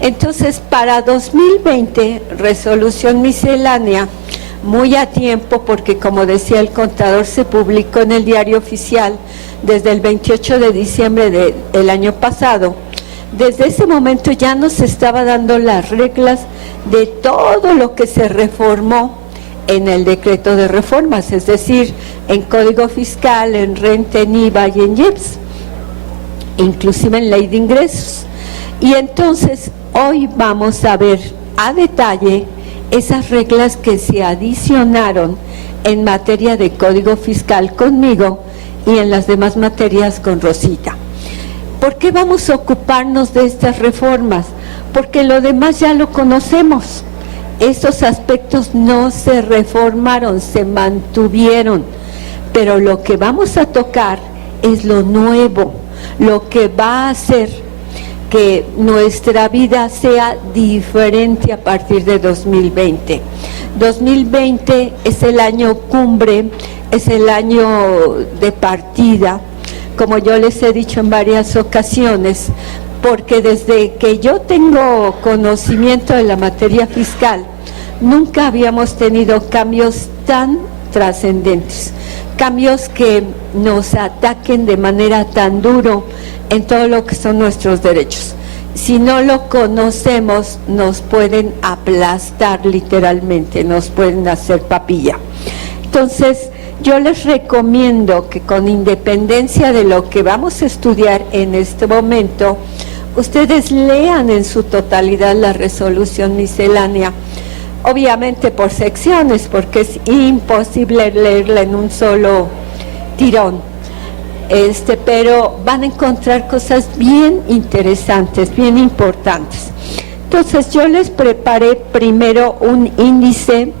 Entonces, para 2020, resolución miscelánea, muy a tiempo, porque como decía el contador, se publicó en el Diario Oficial desde el 28 de diciembre del año pasado. Desde ese momento ya nos estaba dando las reglas de todo lo que se reformó en el decreto de reformas, es decir, en Código Fiscal, en renta, en IVA y en IEPS, inclusive en Ley de Ingresos. Y entonces hoy vamos a ver a detalle esas reglas que se adicionaron en materia de Código Fiscal conmigo y en las demás materias con Rosita. ¿Por qué vamos a ocuparnos de estas reformas? Porque lo demás ya lo conocemos. Estos aspectos no se reformaron, se mantuvieron, pero lo que vamos a tocar es lo nuevo, lo que va a hacer que nuestra vida sea diferente a partir de 2020. 2020 es el año cumbre, es el año de partida, como yo les he dicho en varias ocasiones, porque desde que yo tengo conocimiento de la materia fiscal, nunca habíamos tenido cambios tan trascendentes, cambios que nos ataquen de manera tan duro en todo lo que son nuestros derechos. Si no lo conocemos, nos pueden aplastar literalmente, nos pueden hacer papilla. Entonces, yo les recomiendo que con independencia de lo que vamos a estudiar en este momento, ustedes lean en su totalidad la resolución miscelánea, obviamente por secciones, porque es imposible leerla en un solo tirón. Pero van a encontrar cosas bien interesantes, bien importantes. Entonces yo les preparé primero un índice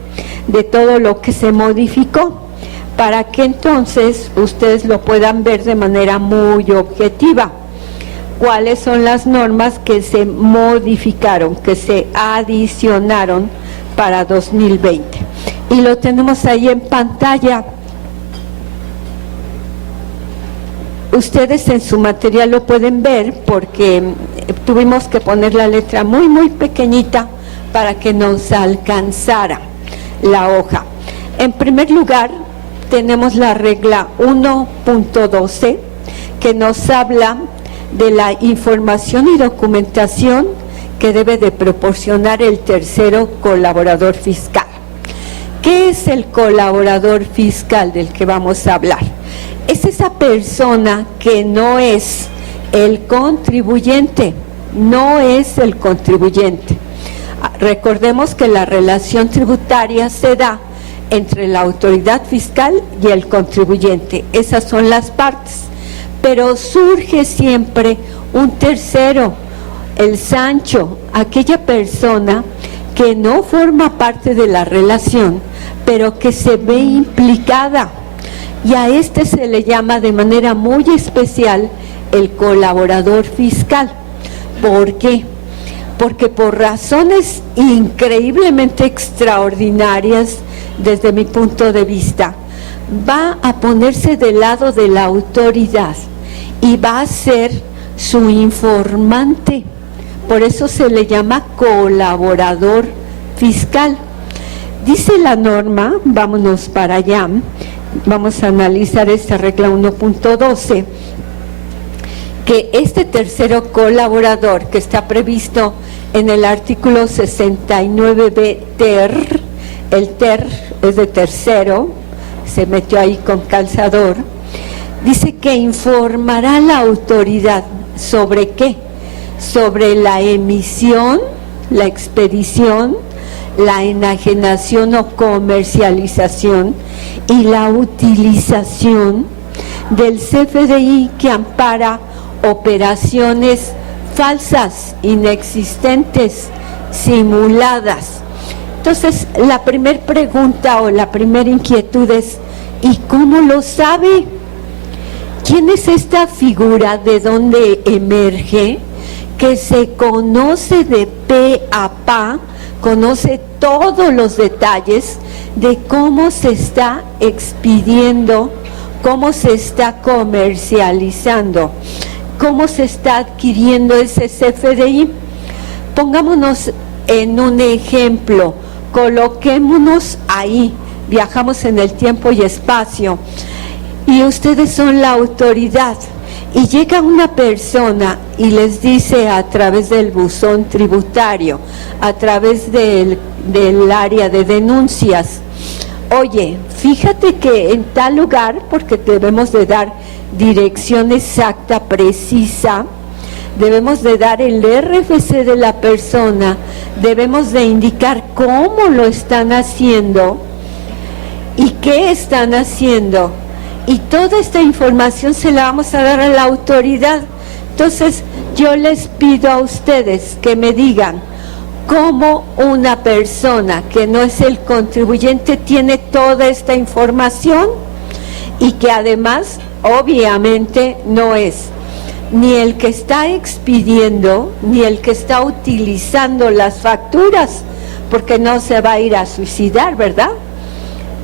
de todo lo que se modificó, para que entonces ustedes lo puedan ver de manera muy objetiva. ¿Cuáles son las normas que se modificaron, que se adicionaron para 2020? Y lo tenemos ahí en pantalla. Ustedes en su material lo pueden ver porque tuvimos que poner la letra muy muy pequeñita para que nos alcanzara la hoja. En primer lugar, tenemos la regla 1.12 que nos habla de la información y documentación que debe de proporcionar el tercero colaborador fiscal. ¿Qué es el colaborador fiscal del que vamos a hablar? Es esa persona que no es el contribuyente, no es el contribuyente. Recordemos que la relación tributaria se da entre la autoridad fiscal y el contribuyente, esas son las partes, pero surge siempre un tercero, el Sancho, aquella persona que no forma parte de la relación, pero que se ve implicada. Y a este se le llama de manera muy especial el colaborador fiscal. ¿Por qué? Porque por razones increíblemente extraordinarias, desde mi punto de vista, va a ponerse del lado de la autoridad y va a ser su informante. Por eso se le llama colaborador fiscal. Dice la norma, vámonos para allá, vamos a analizar esta regla 1.12, que este tercero colaborador que está previsto en el artículo 69b ter, el ter es de tercero, se metió ahí con calzador, dice que informará a la autoridad ¿sobre qué? Sobre la emisión, la expedición, la enajenación o comercialización y la utilización del CFDI que ampara operaciones falsas, inexistentes, simuladas. Entonces, la primera pregunta o la primera inquietud es, ¿y cómo lo sabe? ¿Quién es esta figura? ¿De dónde emerge? Que se conoce de pe a pa, conoce todos los detalles de cómo se está expidiendo, cómo se está comercializando, cómo se está adquiriendo ese CFDI. Pongámonos en un ejemplo, coloquémonos ahí, viajamos en el tiempo y espacio, y ustedes son la autoridad, y llega una persona y les dice a través del buzón tributario, a través del área de denuncias: oye, fíjate que en tal lugar, porque debemos de dar dirección exacta, precisa, debemos de dar el RFC de la persona, debemos de indicar cómo lo están haciendo y qué están haciendo, y toda esta información se la vamos a dar a la autoridad. Entonces yo les pido a ustedes que me digan cómo una persona que no es el contribuyente tiene toda esta información, y que además obviamente no es ni el que está expidiendo ni el que está utilizando las facturas, porque no se va a ir a suicidar, ¿verdad?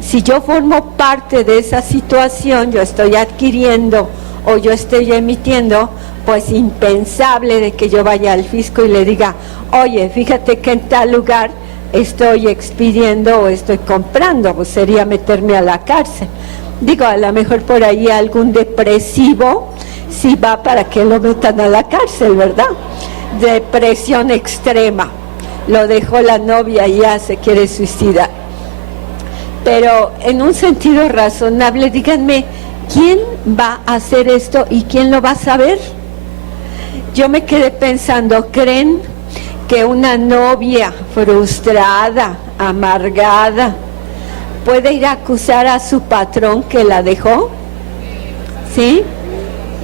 Si yo formo parte de esa situación, yo estoy adquiriendo o yo estoy emitiendo, pues impensable de que yo vaya al fisco y le diga: oye, fíjate que en tal lugar estoy expidiendo o estoy comprando, pues sería meterme a la cárcel. Digo, a lo mejor por ahí algún depresivo sí va para que lo metan a la cárcel, ¿verdad? Depresión extrema, lo dejó la novia y ya se quiere suicidar. Pero en un sentido razonable, díganme, ¿quién va a hacer esto y quién lo va a saber? Yo me quedé pensando, ¿creen que una novia frustrada, amargada, puede ir a acusar a su patrón que la dejó? ¿Sí?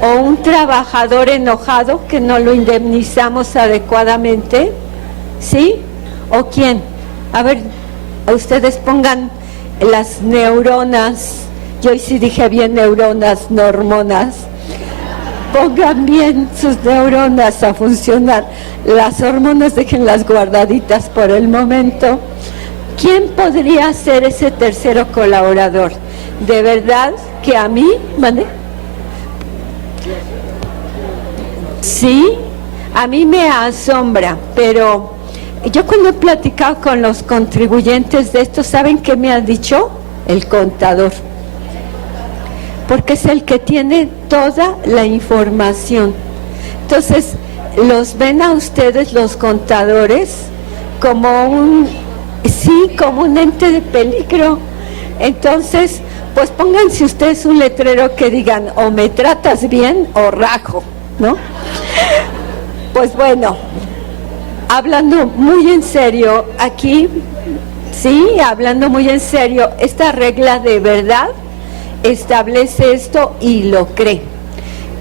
¿O un trabajador enojado que no lo indemnizamos adecuadamente? ¿Sí? ¿O quién? A ver, ustedes pongan las neuronas, yo sí dije bien neuronas, no hormonas, pongan bien sus neuronas a funcionar, las hormonas déjenlas guardaditas por el momento. ¿Quién podría ser ese tercero colaborador? De verdad que a mí, ¿mande? Sí, a mí me asombra, pero yo cuando he platicado con los contribuyentes de esto, ¿saben qué me ha dicho? El contador. Porque es el que tiene toda la información. Entonces, ¿los ven a ustedes los contadores como un ente de peligro? Entonces, pues pónganse ustedes un letrero que digan: o me tratas bien o rajo, ¿no? Pues bueno, hablando muy en serio, aquí, sí, hablando muy en serio, esta regla de verdad establece esto y lo cree.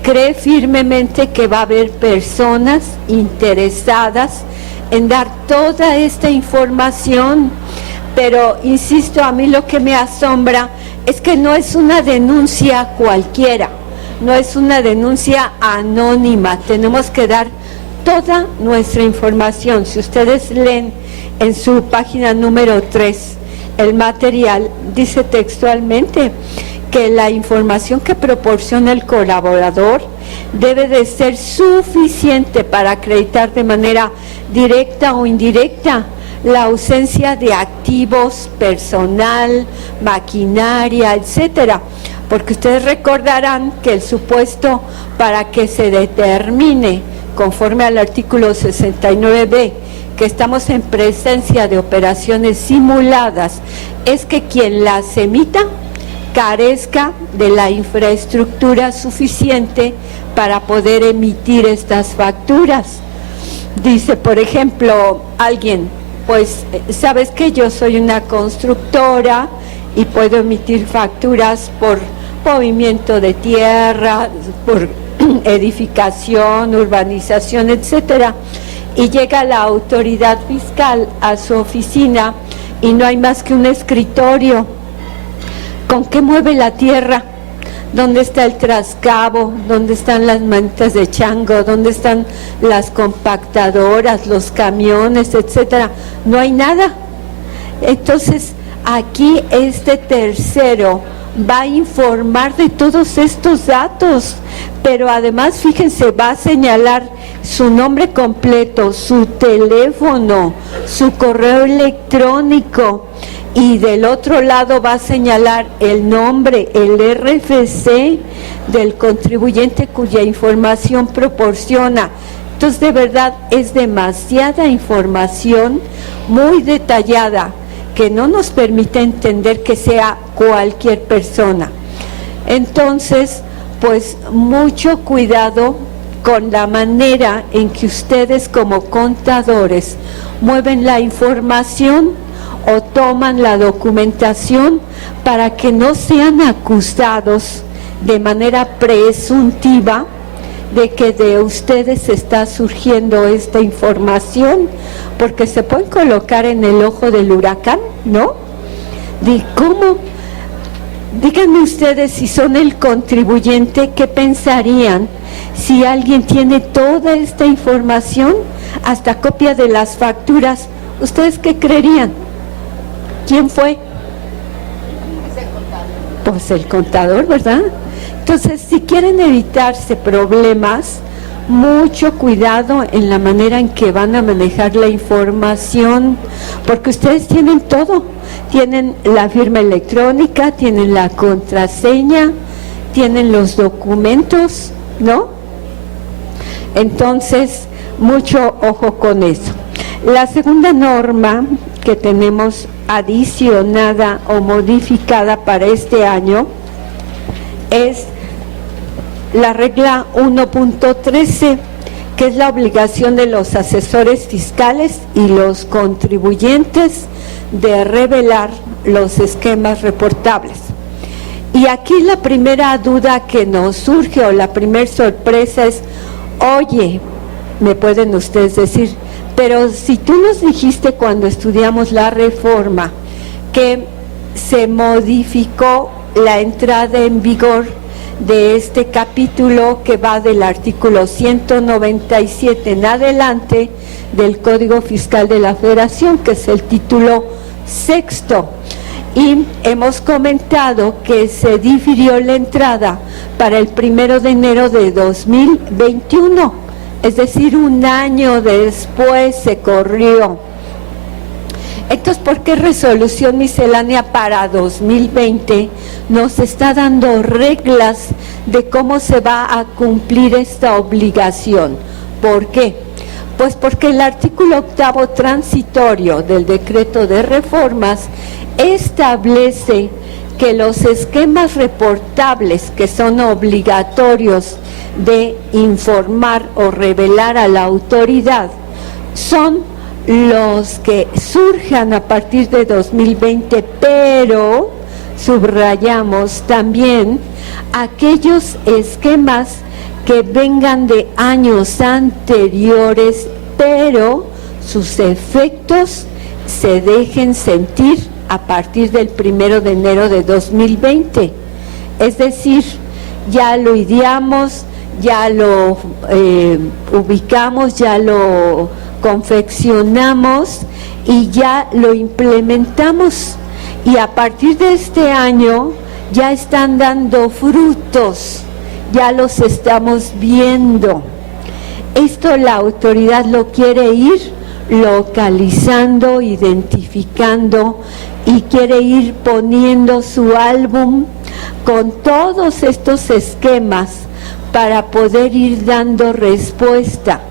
Cree firmemente que va a haber personas interesadas en dar toda esta información, pero insisto, a mí lo que me asombra es que no es una denuncia cualquiera, no es una denuncia anónima, tenemos que dar toda nuestra información. Si ustedes leen en su página número 3 el material, dice textualmente que la información que proporciona el colaborador debe de ser suficiente para acreditar de manera directa o indirecta la ausencia de activos, personal, maquinaria, etcétera. Porque ustedes recordarán que el supuesto para que se determine, conforme al artículo 69b, que estamos en presencia de operaciones simuladas, es que quien las emita carezca de la infraestructura suficiente para poder emitir estas facturas. Dice, por ejemplo, alguien: pues, ¿sabes qué? Yo soy una constructora y puedo emitir facturas por movimiento de tierra, por edificación, urbanización, etcétera. Y llega la autoridad fiscal a su oficina y no hay más que un escritorio. ¿Con qué mueve la tierra? ¿Dónde está el trascabo? ¿Dónde están las manitas de chango? ¿Dónde están las compactadoras, los camiones, etcétera? No hay nada. Entonces, aquí este tercero va a informar de todos estos datos, pero además, fíjense, va a señalar su nombre completo, su teléfono, su correo electrónico, y del otro lado va a señalar el nombre, el RFC del contribuyente cuya información proporciona. Entonces, de verdad, es demasiada información muy detallada que no nos permite entender que sea cualquier persona. Entonces, pues mucho cuidado con la manera en que ustedes como contadores mueven la información o toman la documentación para que no sean acusados de manera presuntiva de que de ustedes está surgiendo esta información, porque se pueden colocar en el ojo del huracán, ¿no? ¿De cómo? Díganme ustedes, si son el contribuyente, ¿qué pensarían si alguien tiene toda esta información, hasta copia de las facturas? ¿Ustedes qué creerían? ¿Quién fue? Pues el contador, ¿verdad? Entonces, si quieren evitarse problemas, mucho cuidado en la manera en que van a manejar la información, porque ustedes tienen todo, tienen la firma electrónica, tienen la contraseña, tienen los documentos, ¿no? Entonces, mucho ojo con eso. La segunda norma que tenemos adicionada o modificada para este año es la regla 1.13, que es la obligación de los asesores fiscales y los contribuyentes de revelar los esquemas reportables. Y aquí la primera duda que nos surge, o la primera sorpresa, es: oye, me pueden ustedes decir, pero si tú nos dijiste cuando estudiamos la reforma que se modificó la entrada en vigor de este capítulo que va del artículo 197 en adelante del Código Fiscal de la Federación, que es el título sexto, y hemos comentado que se difirió la entrada para el 1 de enero de 2021, es decir, un año después se corrió. Entonces, ¿por qué resolución miscelánea para 2020 nos está dando reglas de cómo se va a cumplir esta obligación? ¿Por qué? Pues porque el artículo 8º transitorio del decreto de reformas establece que los esquemas reportables que son obligatorios de informar o revelar a la autoridad son los que surjan a partir de 2020, pero subrayamos también aquellos esquemas que vengan de años anteriores, pero sus efectos se dejen sentir a partir del 1 de enero de 2020. Es decir, ya lo ideamos, ya lo ubicamos, ya lo confeccionamos y ya lo implementamos, y a partir de este año ya están dando frutos, ya los estamos viendo. Esto la autoridad lo quiere ir localizando, identificando, y quiere ir poniendo su álbum con todos estos esquemas para poder ir dando respuesta.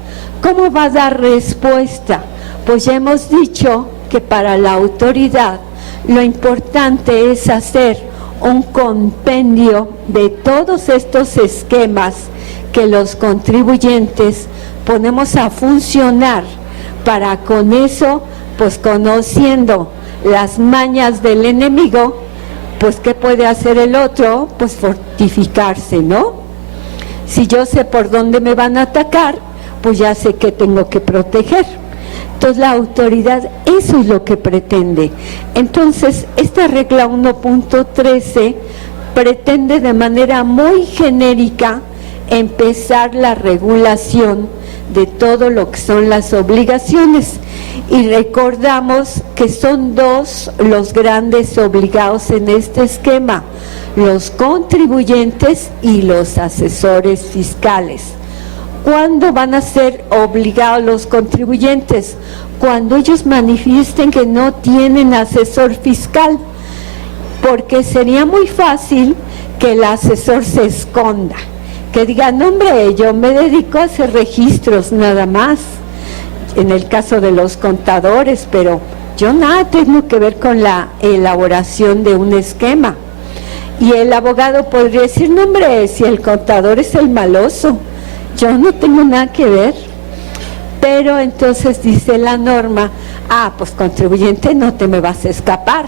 ¿Cómo va a dar respuesta? Pues ya hemos dicho que para la autoridad lo importante es hacer un compendio de todos estos esquemas que los contribuyentes ponemos a funcionar, para con eso, pues conociendo las mañas del enemigo, pues ¿qué puede hacer el otro? Pues fortificarse, ¿no? Si yo sé por dónde me van a atacar, pues ya sé que tengo que proteger. Entonces la autoridad eso es lo que pretende. Entonces esta regla 1.13 pretende de manera muy genérica empezar la regulación de todo lo que son las obligaciones, y recordamos que son dos los grandes obligados en este esquema: los contribuyentes y los asesores fiscales. ¿Cuándo van a ser obligados los contribuyentes? Cuando ellos manifiesten que no tienen asesor fiscal, porque sería muy fácil que el asesor se esconda, que diga, no hombre, yo me dedico a hacer registros nada más, en el caso de los contadores, pero yo nada tengo que ver con la elaboración de un esquema. Y el abogado podría decir, no hombre, si el contador es el maloso, yo no tengo nada que ver. Pero entonces dice la norma, pues contribuyente, no te me vas a escapar,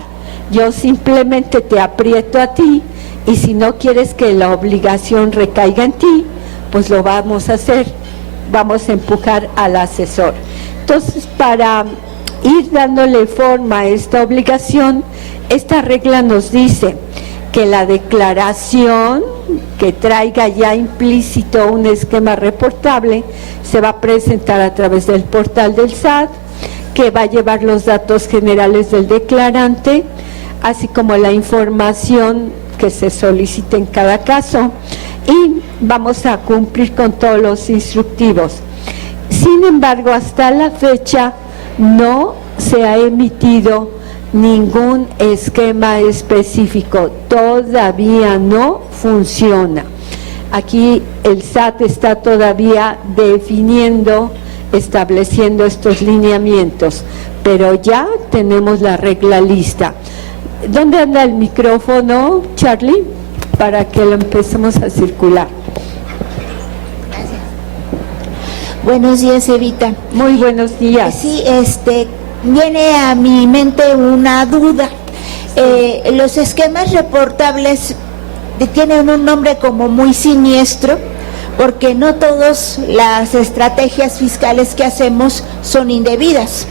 yo simplemente te aprieto a ti, y si no quieres que la obligación recaiga en ti, pues lo vamos a hacer, vamos a empujar al asesor. Entonces, para ir dándole forma a esta obligación, esta regla nos dice que la declaración que traiga ya implícito un esquema reportable se va a presentar a través del portal del SAT, que va a llevar los datos generales del declarante, así como la información que se solicite en cada caso, y vamos a cumplir con todos los instructivos. Sin embargo, hasta la fecha no se ha emitido ningún esquema específico, todavía no funciona. Aquí el SAT está todavía definiendo, estableciendo estos lineamientos, pero ya tenemos la regla lista. ¿Dónde anda el micrófono, Charlie? Para que lo empecemos a circular. Gracias. Buenos días, Evita. Muy buenos días. Sí, viene a mi mente una duda. Los esquemas reportables tienen un nombre como muy siniestro, porque no todas las estrategias fiscales que hacemos son indebidas.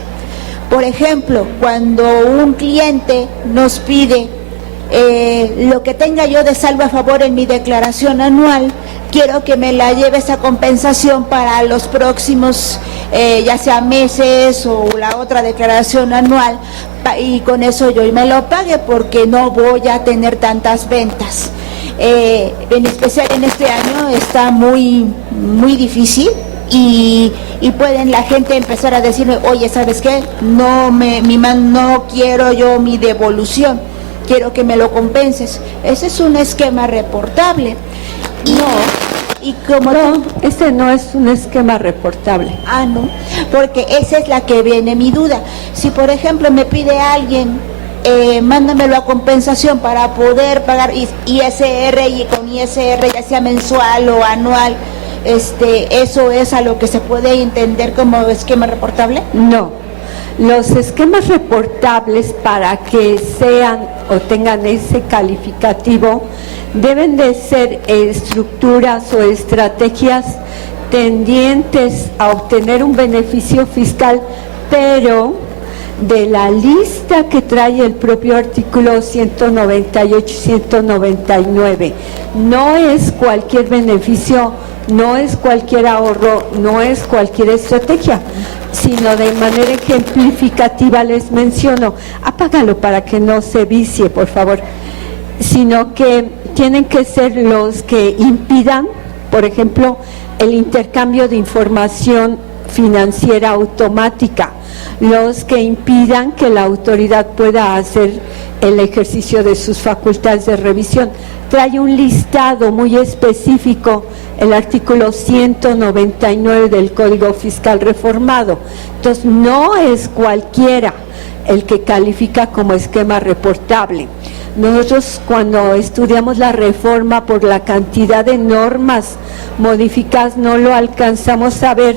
Por ejemplo, cuando un cliente nos pide lo que tenga yo de saldo a favor en mi declaración anual, quiero que me la lleve esa compensación para los próximos, ya sea meses o la otra declaración anual, y con eso yo me lo pague porque no voy a tener tantas ventas. En especial en este año está muy difícil, y pueden la gente empezar a decirme, oye, ¿sabes qué? No quiero yo mi devolución, quiero que me lo compenses. Ese es un esquema reportable. Este no es un esquema reportable. No, porque esa es la que viene mi duda. Si por ejemplo me pide alguien, mándamelo a compensación para poder pagar ISR, y con ISR ya sea mensual o anual, ¿eso es a lo que se puede entender como esquema reportable? No, los esquemas reportables, para que sean o tengan ese calificativo, deben de ser estructuras o estrategias tendientes a obtener un beneficio fiscal, pero de la lista que trae el propio artículo 198 y 199. No es cualquier beneficio, no es cualquier ahorro, no es cualquier estrategia, sino de manera ejemplificativa les menciono, apágalo para que no se vicie, por favor, sino que tienen que ser los que impidan, por ejemplo, el intercambio de información financiera automática, los que impidan que la autoridad pueda hacer el ejercicio de sus facultades de revisión. Trae un listado muy específico el artículo 199 del Código Fiscal reformado. Entonces, no es cualquiera el que califica como esquema reportable. Nosotros, cuando estudiamos la reforma, por la cantidad de normas modificadas, no lo alcanzamos a ver,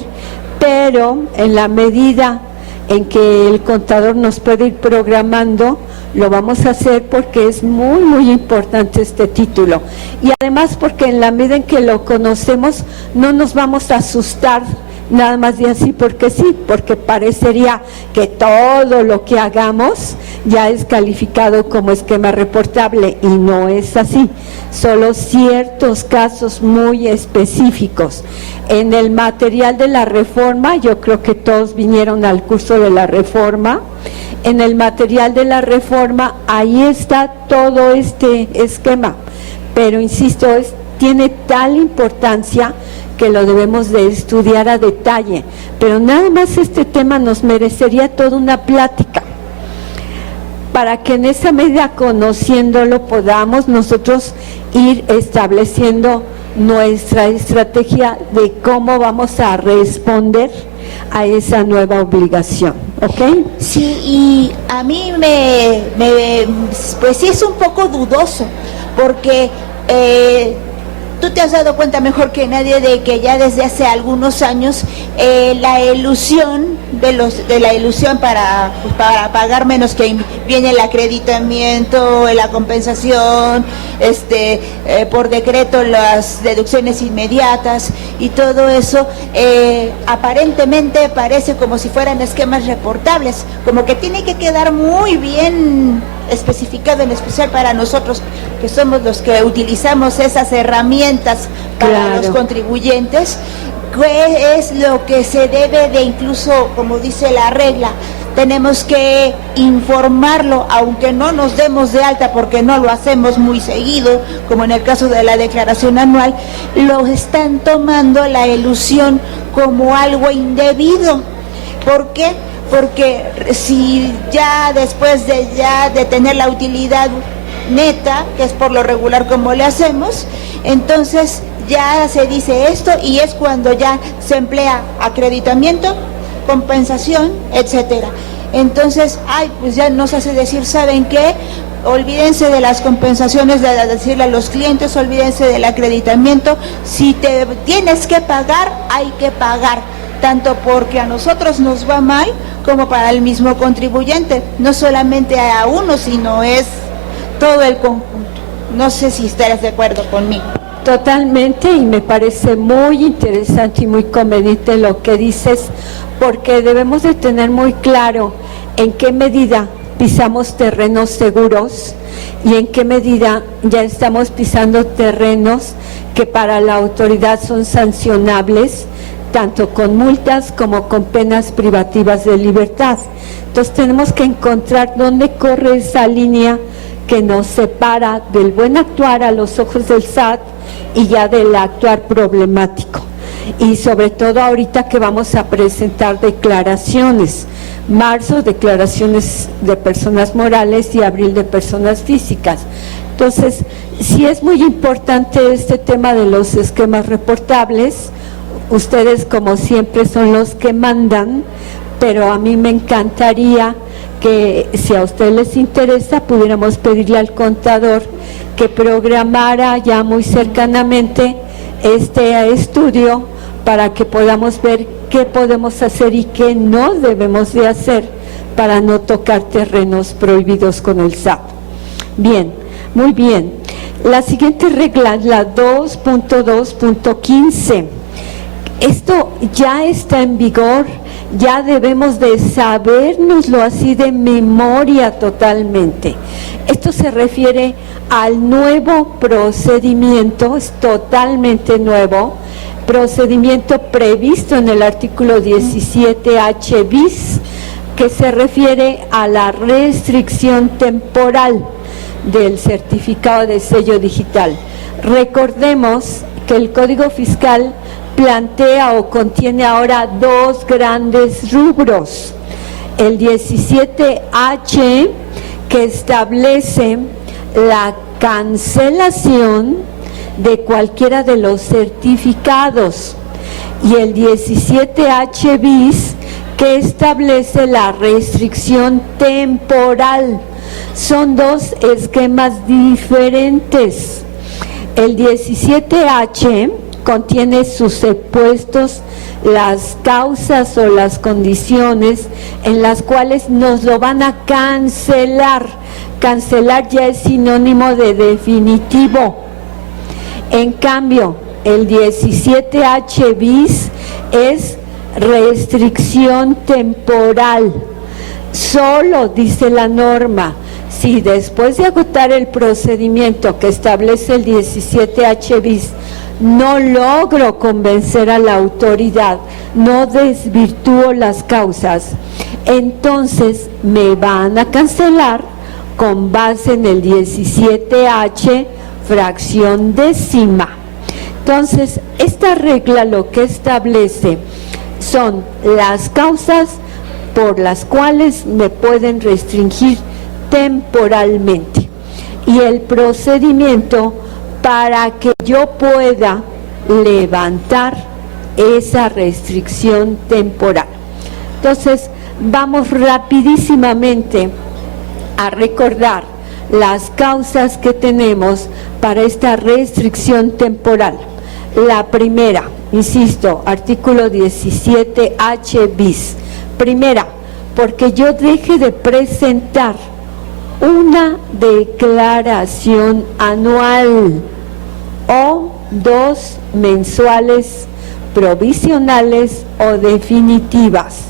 pero en la medida en que el contador nos puede ir programando, lo vamos a hacer, porque es muy importante este título, y además porque en la medida en que lo conocemos no nos vamos a asustar nada más de así porque sí, porque parecería que todo lo que hagamos ya es calificado como esquema reportable, y no es así, solo ciertos casos muy específicos. En el material de la reforma, yo creo que todos vinieron al curso de la reforma, en el material de la reforma, ahí está todo este esquema. pero insisto, tiene tal importancia que lo debemos de estudiar a detalle, pero nada más este tema nos merecería toda una plática, para que en esa medida, conociéndolo, podamos nosotros ir estableciendo nuestra estrategia de cómo vamos a responder a esa nueva obligación, ¿ok? Sí, y a mí pues sí es un poco dudoso, porque tú te has dado cuenta mejor que nadie de que ya desde hace algunos años la ilusión de la ilusión para pagar menos, que viene el acreditamiento, la compensación, por decreto las deducciones inmediatas y todo eso, aparentemente parece como si fueran esquemas reportables, como que tiene que quedar muy bien especificado, en especial para nosotros que somos los que utilizamos esas herramientas para los contribuyentes, qué es lo que se debe de, incluso como dice la regla, tenemos que informarlo, aunque no nos demos de alta, porque no lo hacemos muy seguido, como en el caso de la declaración anual, lo están tomando la elusión como algo indebido. ¿Por qué? Porque si ya después de tener la utilidad neta, que es por lo regular como le hacemos, entonces ya se dice esto, y es cuando ya se emplea acreditamiento, compensación, etcétera. Entonces, pues ya nos hace decir, ¿saben qué? Olvídense de las compensaciones, de decirle a los clientes, olvídense del acreditamiento. Si te tienes que pagar, hay que pagar, tanto porque a nosotros nos va mal como para el mismo contribuyente, no solamente a uno, sino es todo el conjunto. No sé si estarás de acuerdo conmigo. Totalmente, y me parece muy interesante y muy conveniente lo que dices, porque debemos de tener muy claro en qué medida pisamos terrenos seguros y en qué medida ya estamos pisando terrenos que para la autoridad son sancionables, tanto con multas como con penas privativas de libertad. Entonces tenemos que encontrar dónde corre esa línea que nos separa del buen actuar a los ojos del SAT y ya del actuar problemático. Y sobre todo ahorita que vamos a presentar declaraciones, marzo declaraciones de personas morales y abril de personas físicas. Entonces, sí es muy importante este tema de los esquemas reportables. Ustedes, como siempre, son los que mandan, pero a mí me encantaría que, si a ustedes les interesa, pudiéramos pedirle al contador que programara ya muy cercanamente este estudio para que podamos ver qué podemos hacer y qué no debemos de hacer para no tocar terrenos prohibidos con el SAT. Bien, muy bien. La siguiente regla, la 2.2.15. Esto ya está en vigor, ya debemos de sabérnoslo así de memoria totalmente. Esto se refiere al nuevo procedimiento, es totalmente nuevo, procedimiento previsto en el artículo 17H bis, que se refiere a la restricción temporal del certificado de sello digital. Recordemos que el Código Fiscal plantea o contiene ahora dos grandes rubros. El 17H, que establece la cancelación de cualquiera de los certificados, y el 17H bis, que establece la restricción temporal. Son dos esquemas diferentes. El 17H contiene sus supuestos, las causas o las condiciones en las cuales nos lo van a cancelar. Cancelar ya es sinónimo de definitivo. En cambio, el 17H bis es restricción temporal. Solo, dice la norma, si después de agotar el procedimiento que establece el 17H bis no logro convencer a la autoridad, no desvirtúo las causas, entonces me van a cancelar con base en el 17H fracción décima. Entonces, esta regla lo que establece son las causas por las cuales me pueden restringir temporalmente y el procedimiento para que yo pueda levantar esa restricción temporal. Entonces, vamos rapidísimamente a recordar las causas que tenemos para esta restricción temporal. La primera, insisto, artículo 17H bis. Primera, porque yo deje de presentar una declaración anual o 2 mensuales provisionales o definitivas.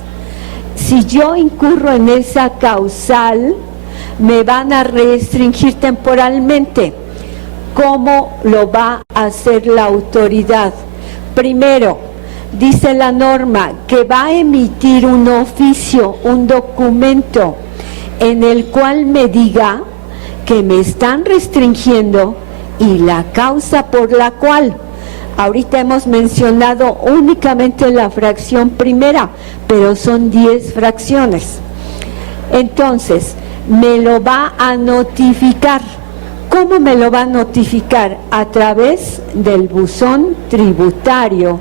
Si yo incurro en esa causal, me van a restringir temporalmente. ¿Cómo lo va a hacer la autoridad? Primero, dice la norma que va a emitir un oficio, un documento en el cual me diga que me están restringiendo y la causa por la cual. Ahorita hemos mencionado únicamente la fracción primera, pero son 10 fracciones. Entonces, me lo va a notificar. ¿Cómo me lo va a notificar? A través del buzón tributario,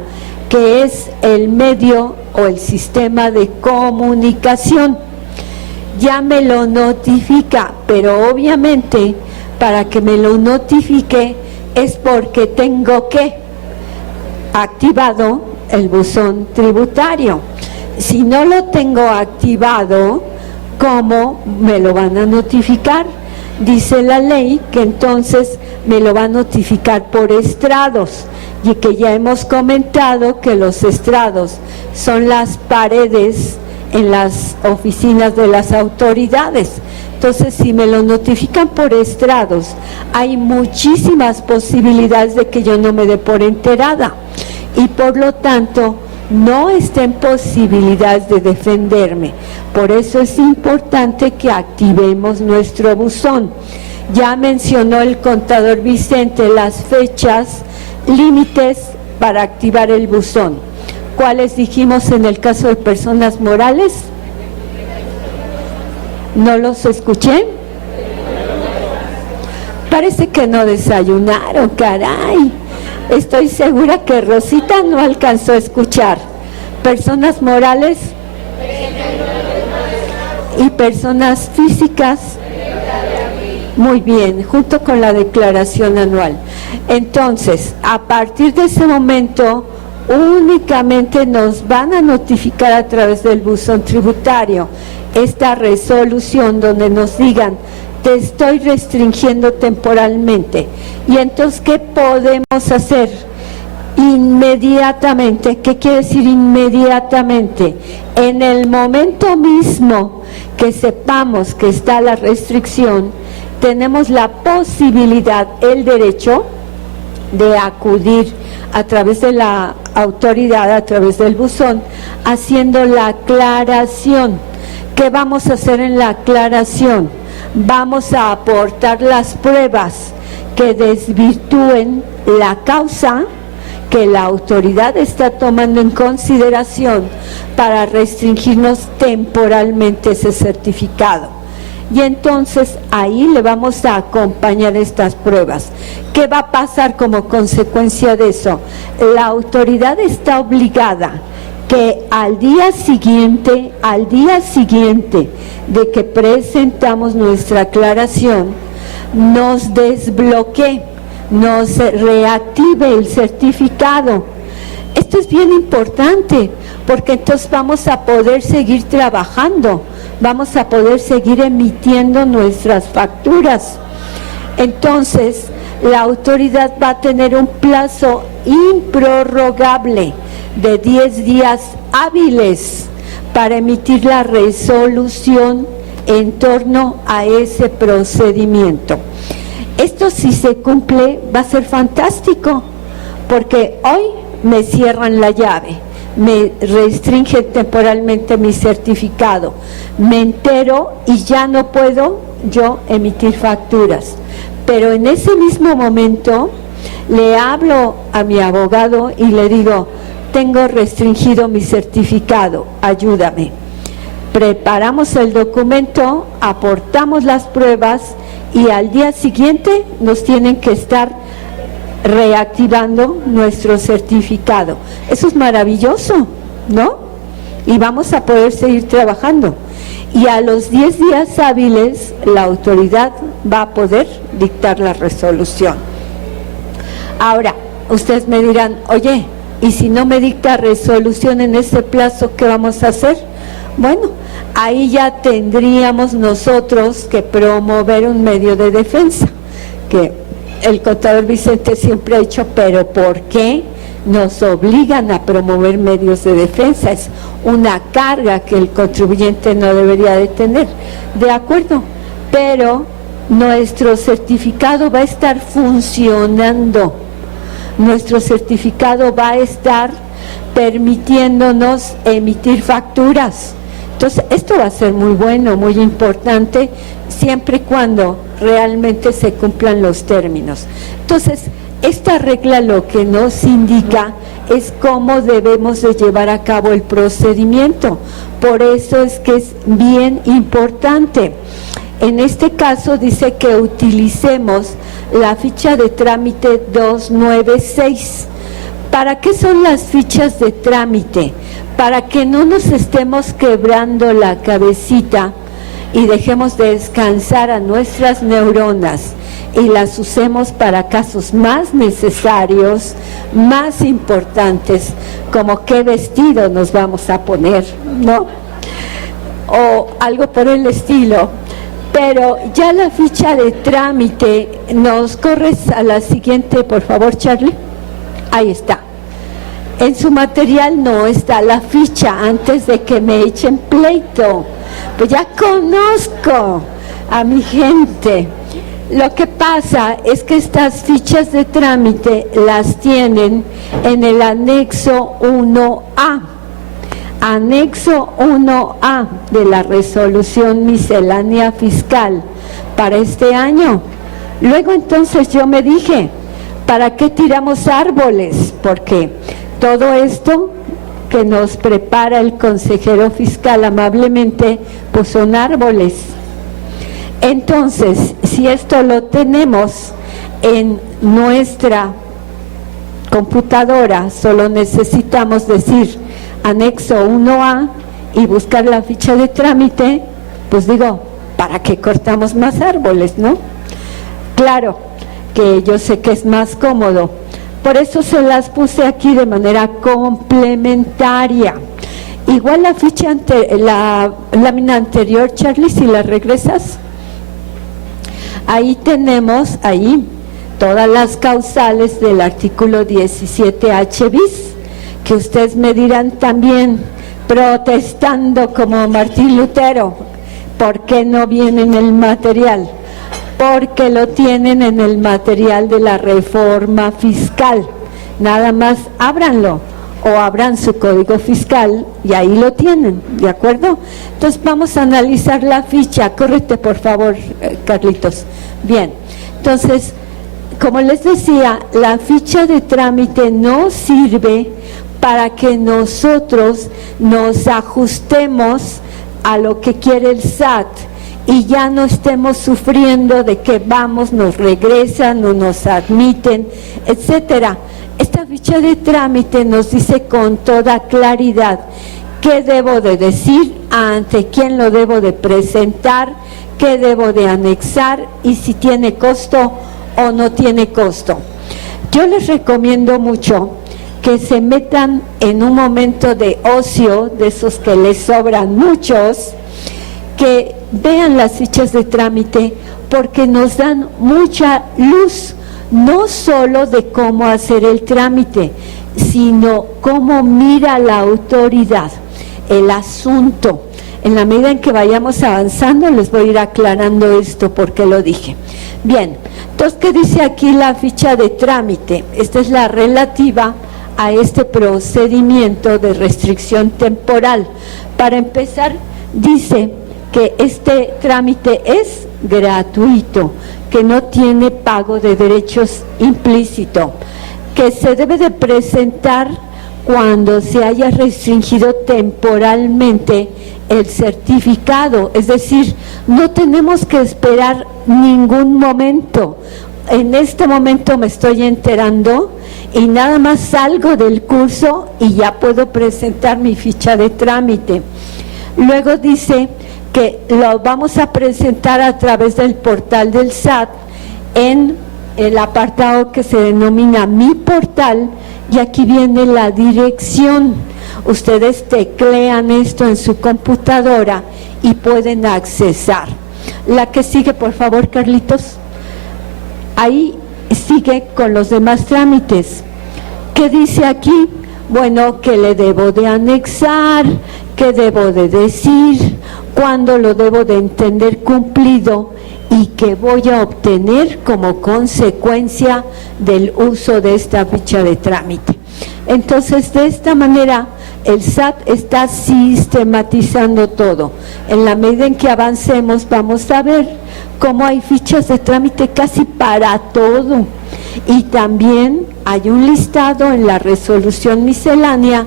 que es el medio o el sistema de comunicación. Ya me lo notifica, pero obviamente para que me lo notifique es porque tengo que activado el buzón tributario. Si no lo tengo activado, ¿cómo me lo van a notificar? Dice la ley que entonces me lo va a notificar por estrados, y que ya hemos comentado que los estrados son las paredes en las oficinas de las autoridades. Entonces, si me lo notifican por estrados, hay muchísimas posibilidades de que yo no me dé por enterada y por lo tanto no esté en posibilidades de defenderme. Por eso es importante que activemos nuestro buzón. Ya mencionó el contador Vicente las fechas límites para activar el buzón. ¿Cuáles dijimos en el caso de personas morales? ¿No los escuché? Parece que no desayunaron, caray. Estoy segura que Rosita no alcanzó a escuchar. Personas morales y personas físicas. Muy bien, junto con la declaración anual. Entonces, a partir de ese momento, únicamente nos van a notificar a través del buzón tributario esta resolución donde nos digan: te estoy restringiendo temporalmente. Y entonces, ¿qué podemos hacer? Inmediatamente. ¿Qué quiere decir inmediatamente? En el momento mismo que sepamos que está la restricción, tenemos la posibilidad, el derecho de acudir a través de la autoridad, a través del buzón, haciendo la aclaración. ¿Qué vamos a hacer en la aclaración? Vamos a aportar las pruebas que desvirtúen la causa que la autoridad está tomando en consideración para restringirnos temporalmente ese certificado. Y entonces ahí le vamos a acompañar estas pruebas. ¿Qué va a pasar como consecuencia de eso? La autoridad está obligada que al día siguiente de que presentamos nuestra aclaración, nos desbloquee, nos reactive el certificado. Esto es bien importante, porque entonces vamos a poder seguir trabajando, vamos a poder seguir emitiendo nuestras facturas. Entonces, la autoridad va a tener un plazo improrrogable de 10 días hábiles para emitir la resolución en torno a ese procedimiento. Esto, si se cumple, va a ser fantástico, porque hoy me cierran la llave, me restringen temporalmente mi certificado, me entero y ya no puedo yo emitir facturas. pero en ese mismo momento le hablo a mi abogado y le digo, tengo restringido mi certificado, ayúdame. Preparamos el documento, aportamos las pruebas y al día siguiente nos tienen que estar reactivando nuestro certificado. Eso es maravilloso, ¿no? Y vamos a poder seguir trabajando. Y a los 10 días hábiles la autoridad va a poder dictar la resolución. Ahora, ustedes me dirán, oye, ¿y si no me dicta resolución en ese plazo, qué vamos a hacer? Bueno, ahí ya tendríamos nosotros que promover un medio de defensa, que el contador Vicente siempre ha dicho, pero ¿por qué nos obligan a promover medios de defensa? Es una carga que el contribuyente no debería de tener. De acuerdo, pero nuestro certificado va a estar funcionando. Nuestro certificado va a estar permitiéndonos emitir facturas. Entonces, esto va a ser muy bueno, muy importante, siempre y cuando realmente se cumplan los términos. Entonces, esta regla lo que nos indica es cómo debemos de llevar a cabo el procedimiento. Por eso es que es bien importante. En este caso dice que utilicemos la ficha de trámite 296. ¿Para qué son las fichas de trámite? Para que no nos estemos quebrando la cabecita y dejemos de descansar a nuestras neuronas y las usemos para casos más necesarios, más importantes, como qué vestido nos vamos a poner, ¿no? O algo por el estilo. Pero ya la ficha de trámite, nos corres a la siguiente, por favor, Charlie. Ahí está. En su material no está la ficha antes de que me echen pleito. Pues ya conozco a mi gente. Lo que pasa es que estas fichas de trámite las tienen en el anexo 1A. Anexo 1A de la resolución miscelánea fiscal para este año. Luego entonces yo me dije, ¿para qué tiramos árboles? Porque todo esto que nos prepara el consejero fiscal amablemente, pues son árboles. Entonces, si esto lo tenemos en nuestra computadora, solo necesitamos decir anexo 1A y buscar la ficha de trámite, pues digo, ¿para qué cortamos más árboles, no? Claro que yo sé que es más cómodo, por eso se las puse aquí de manera complementaria. Igual la ficha, la lámina anterior, Charlie, si la regresas, ahí tenemos, ahí, todas las causales del artículo 17H bis, que ustedes me dirán también, protestando como Martín Lutero, ¿por qué no viene en el material? Porque lo tienen en el material de la reforma fiscal. Nada más ábranlo o abran su código fiscal y ahí lo tienen, ¿de acuerdo? Entonces vamos a analizar la ficha. Córrete por favor, Carlitos. Bien, entonces, como les decía, la ficha de trámite no sirve para que nosotros nos ajustemos a lo que quiere el SAT y ya no estemos sufriendo de que vamos, nos regresan o nos admiten, etcétera. Esta ficha de trámite nos dice con toda claridad qué debo de decir, ante quién lo debo de presentar, qué debo de anexar y si tiene costo o no tiene costo. Yo les recomiendo mucho que se metan en un momento de ocio, de esos que les sobran muchos, que vean las fichas de trámite porque nos dan mucha luz, no solo de cómo hacer el trámite, sino cómo mira la autoridad el asunto. En la medida en que vayamos avanzando les voy a ir aclarando esto porque lo dije. Bien, entonces, ¿qué dice aquí la ficha de trámite? Esta es la relativa a este procedimiento de restricción temporal. Para empezar, dice que este trámite es gratuito, que no tiene pago de derechos implícito, que se debe de presentar cuando se haya restringido temporalmente el certificado, es decir, no tenemos que esperar ningún momento. En este momento me estoy enterando y nada más salgo del curso y ya puedo presentar mi ficha de trámite. Luego dice que lo vamos a presentar a través del portal del SAT en el apartado que se denomina Mi Portal, y aquí viene la dirección. Ustedes teclean esto en su computadora y pueden accesar. La que sigue, por favor, Carlitos. Ahí sigue con los demás trámites. ¿Qué dice aquí? Bueno, que le debo de anexar, qué debo de decir, cuándo lo debo de entender cumplido y qué voy a obtener como consecuencia del uso de esta ficha de trámite. Entonces, de esta manera, el SAT está sistematizando todo. En la medida en que avancemos, vamos a ver cómo hay fichas de trámite casi para todo. Y también hay un listado en la resolución miscelánea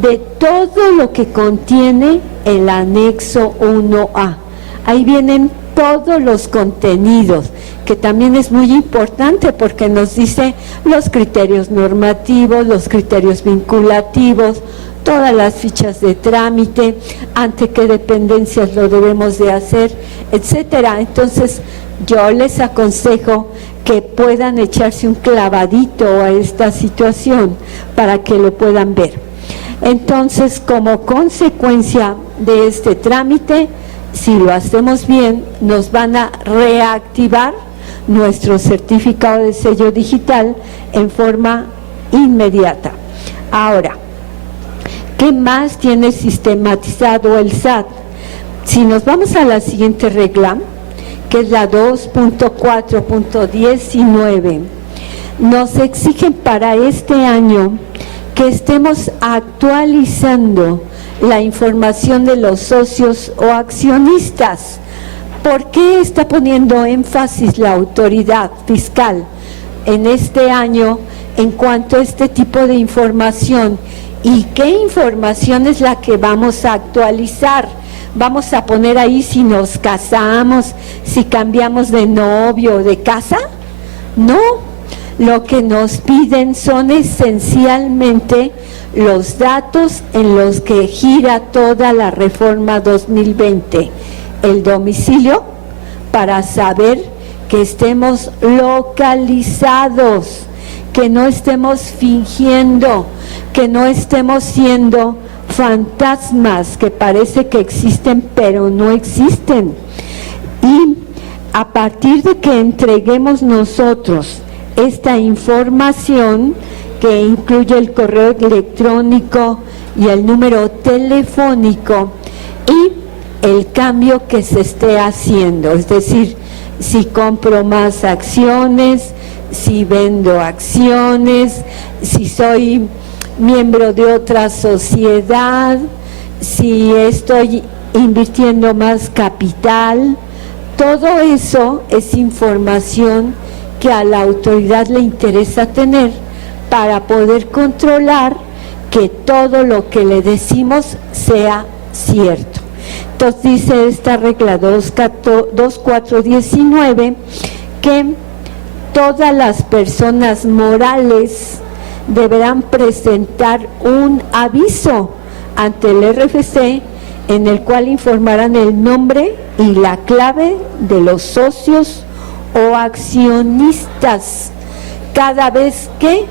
de todo lo que contiene el anexo 1A. Ahí vienen todos los contenidos, que también es muy importante porque nos dice los criterios normativos, los criterios vinculativos, todas las fichas de trámite, ante qué dependencias lo debemos de hacer, etcétera. Entonces, yo les aconsejo que puedan echarse un clavadito a esta situación para que lo puedan ver. Entonces, como consecuencia de este trámite, si lo hacemos bien, nos van a reactivar nuestro certificado de sello digital en forma inmediata. Ahora, ¿qué más tiene sistematizado el SAT? Si nos vamos a la siguiente regla, que es la 2.4.19, nos exigen para este año que estemos actualizando la información de los socios o accionistas. ¿Por qué está poniendo énfasis la autoridad fiscal en este año en cuanto a este tipo de información? ¿Y qué información es la que vamos a actualizar? ¿Vamos a poner ahí si nos casamos, si cambiamos de novio o de casa? No, lo que nos piden son esencialmente los datos en los que gira toda la reforma 2020, el domicilio, para saber que estemos localizados, que no estemos fingiendo, que no estemos siendo fantasmas que parece que existen pero no existen. Y a partir de que entreguemos nosotros esta información, que incluye el correo electrónico y el número telefónico, y el cambio que se esté haciendo, es decir, si compro más acciones, si vendo acciones, si soy miembro de otra sociedad, si estoy invirtiendo más capital, todo eso es información que a la autoridad le interesa tener para poder controlar que todo lo que le decimos sea cierto. Entonces dice esta regla 2.4.19 que todas las personas morales deberán presentar un aviso ante el RFC en el cual informarán el nombre y la clave de los socios o accionistas cada vez que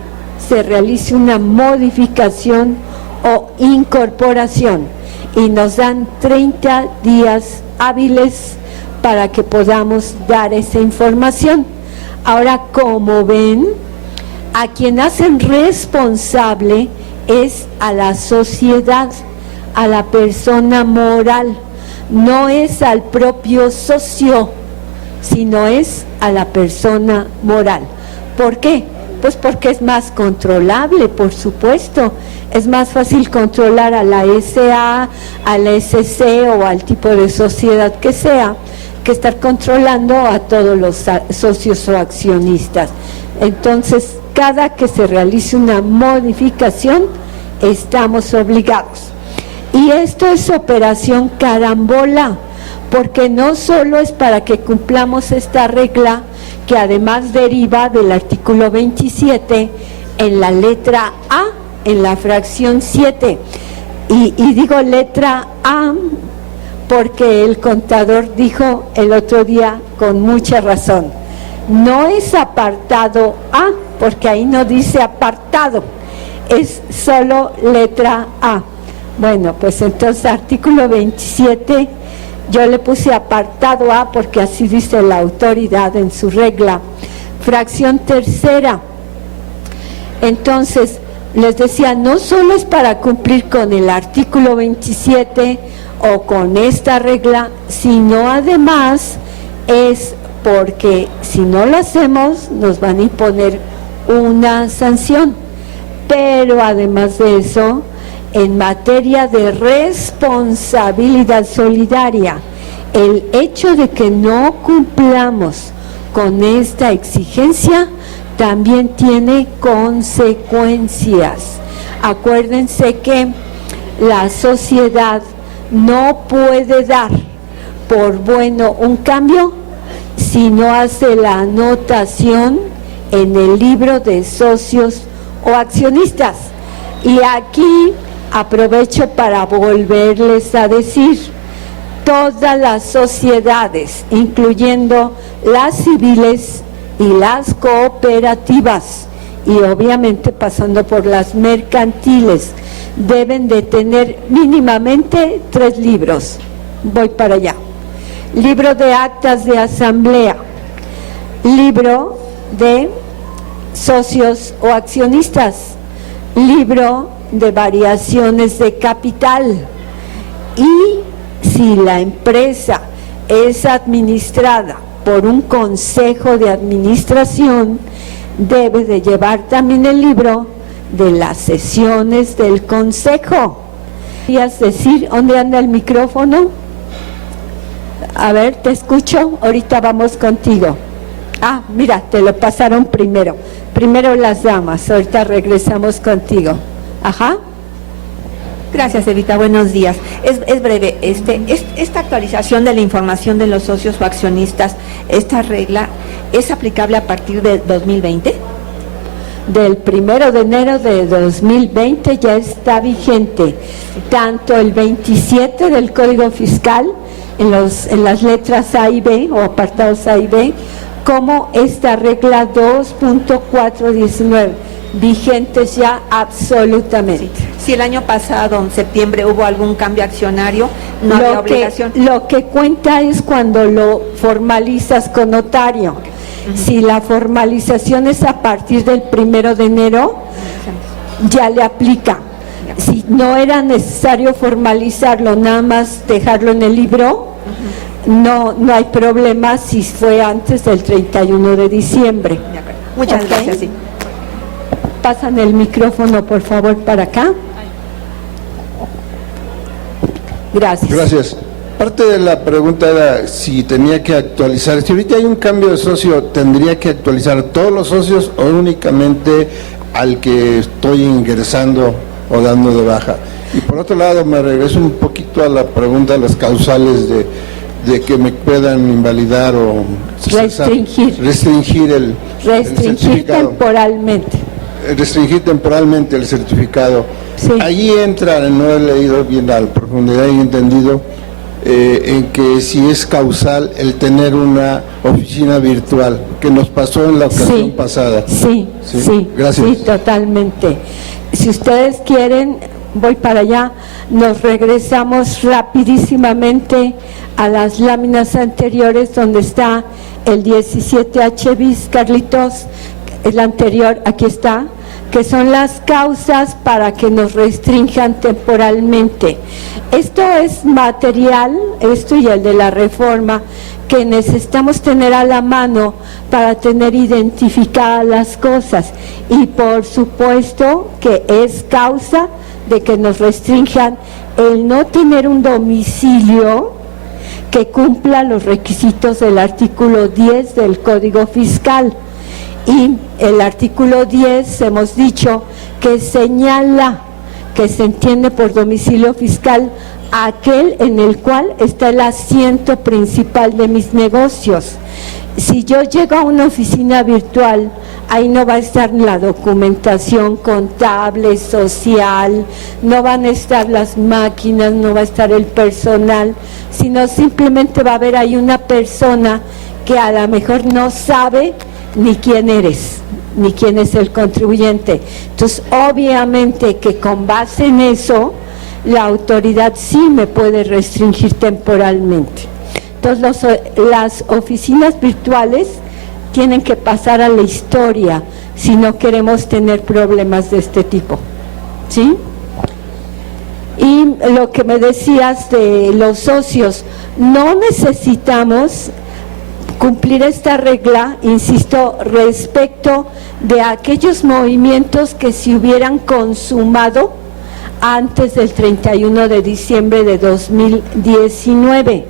se realice una modificación o incorporación, y nos dan 30 días hábiles para que podamos dar esa información. Ahora, como ven, a quien hacen responsable es a la sociedad, a la persona moral, no es al propio socio, sino es a la persona moral. ¿Por qué? Pues porque es más controlable, por supuesto. Es más fácil controlar a la SA, a la SC o al tipo de sociedad que sea, que estar controlando a todos los socios o accionistas. Entonces, cada que se realice una modificación, estamos obligados. Y esto es operación carambola, porque no solo es para que cumplamos esta regla, que además deriva del artículo 27 en la letra A, en la fracción 7. Y digo letra A porque el contador dijo el otro día con mucha razón, no es apartado A, porque ahí no dice apartado, es solo letra A. Bueno, pues entonces artículo 27, yo le puse apartado A porque así dice la autoridad en su regla. Fracción tercera. Entonces, les decía, no solo es para cumplir con el artículo 27 o con esta regla, sino además es porque si no lo hacemos nos van a imponer una sanción. Pero además de eso, en materia de responsabilidad solidaria, el hecho de que no cumplamos con esta exigencia también tiene consecuencias. Acuérdense que la sociedad no puede dar por bueno un cambio si no hace la anotación en el libro de socios o accionistas. Y aquí aprovecho para volverles a decir, todas las sociedades, incluyendo las civiles y las cooperativas, y obviamente pasando por las mercantiles, deben de tener mínimamente 3 libros. Voy para allá. Libro de actas de asamblea, libro de socios o accionistas, libro de variaciones de capital, y si la empresa es administrada por un consejo de administración, debe de llevar también el libro de las sesiones del consejo. ¿Querías decir dónde anda el micrófono? A ver, te escucho, ahorita vamos contigo. Ah, mira, te lo pasaron primero. Primero las damas, ahorita regresamos contigo. Ajá. Gracias, Evita, buenos días. Es breve, esta actualización de la información de los socios o accionistas, esta regla, ¿es aplicable a partir de 2020? Del 1 de enero de 2020 ya está vigente, tanto el 27 del Código Fiscal, en las letras A y B, o apartados A y B, como esta regla 2.419, vigentes ya absolutamente. Si el año pasado, en septiembre, hubo algún cambio accionario, no había obligación. Lo que cuenta es cuando lo formalizas con notario. Si la formalización es a partir del 1 de enero, ya le aplica. Si no era necesario formalizarlo, nada más dejarlo en el libro, no hay problema si fue antes del 31 de diciembre. Muchas gracias. Sí. Pasan el micrófono, por favor, para acá. Gracias. Gracias. Parte de la pregunta era si tenía que actualizar. Si ahorita hay un cambio de socio, ¿tendría que actualizar a todos los socios o únicamente al que estoy ingresando o dando de baja? Y por otro lado, me regreso un poquito a la pregunta de las causales de que me puedan invalidar o restringir el certificado. Temporalmente. Restringir temporalmente el certificado. Sí. Allí entra, no he leído bien a profundidad y entendido, en que si es causal el tener una oficina virtual, que nos pasó en la ocasión pasada. Sí, gracias. Sí, totalmente. Si ustedes quieren, voy para allá, nos regresamos rapidísimamente a las láminas anteriores donde está el 17H bis, Carlitos, el anterior, aquí está, que son las causas para que nos restrinjan temporalmente. Esto es material, esto y el de la reforma, que necesitamos tener a la mano para tener identificadas las cosas, y por supuesto que es causa de que nos restrinjan el no tener un domicilio que cumpla los requisitos del artículo 10 del Código Fiscal. Y el artículo 10 hemos dicho que señala que se entiende por domicilio fiscal aquel en el cual está el asiento principal de mis negocios. Si yo llego a una oficina virtual, ahí no va a estar la documentación contable, social, no van a estar las máquinas, no va a estar el personal, sino simplemente va a haber ahí una persona que a lo mejor no sabe ni quién eres, ni quién es el contribuyente. Entonces, obviamente que con base en eso, la autoridad sí me puede restringir temporalmente. Entonces, las oficinas virtuales tienen que pasar a la historia si no queremos tener problemas de este tipo, ¿sí? Y lo que me decías de los socios, no necesitamos cumplir esta regla, insisto, respecto de aquellos movimientos que se hubieran consumado antes del 31 de diciembre de 2019,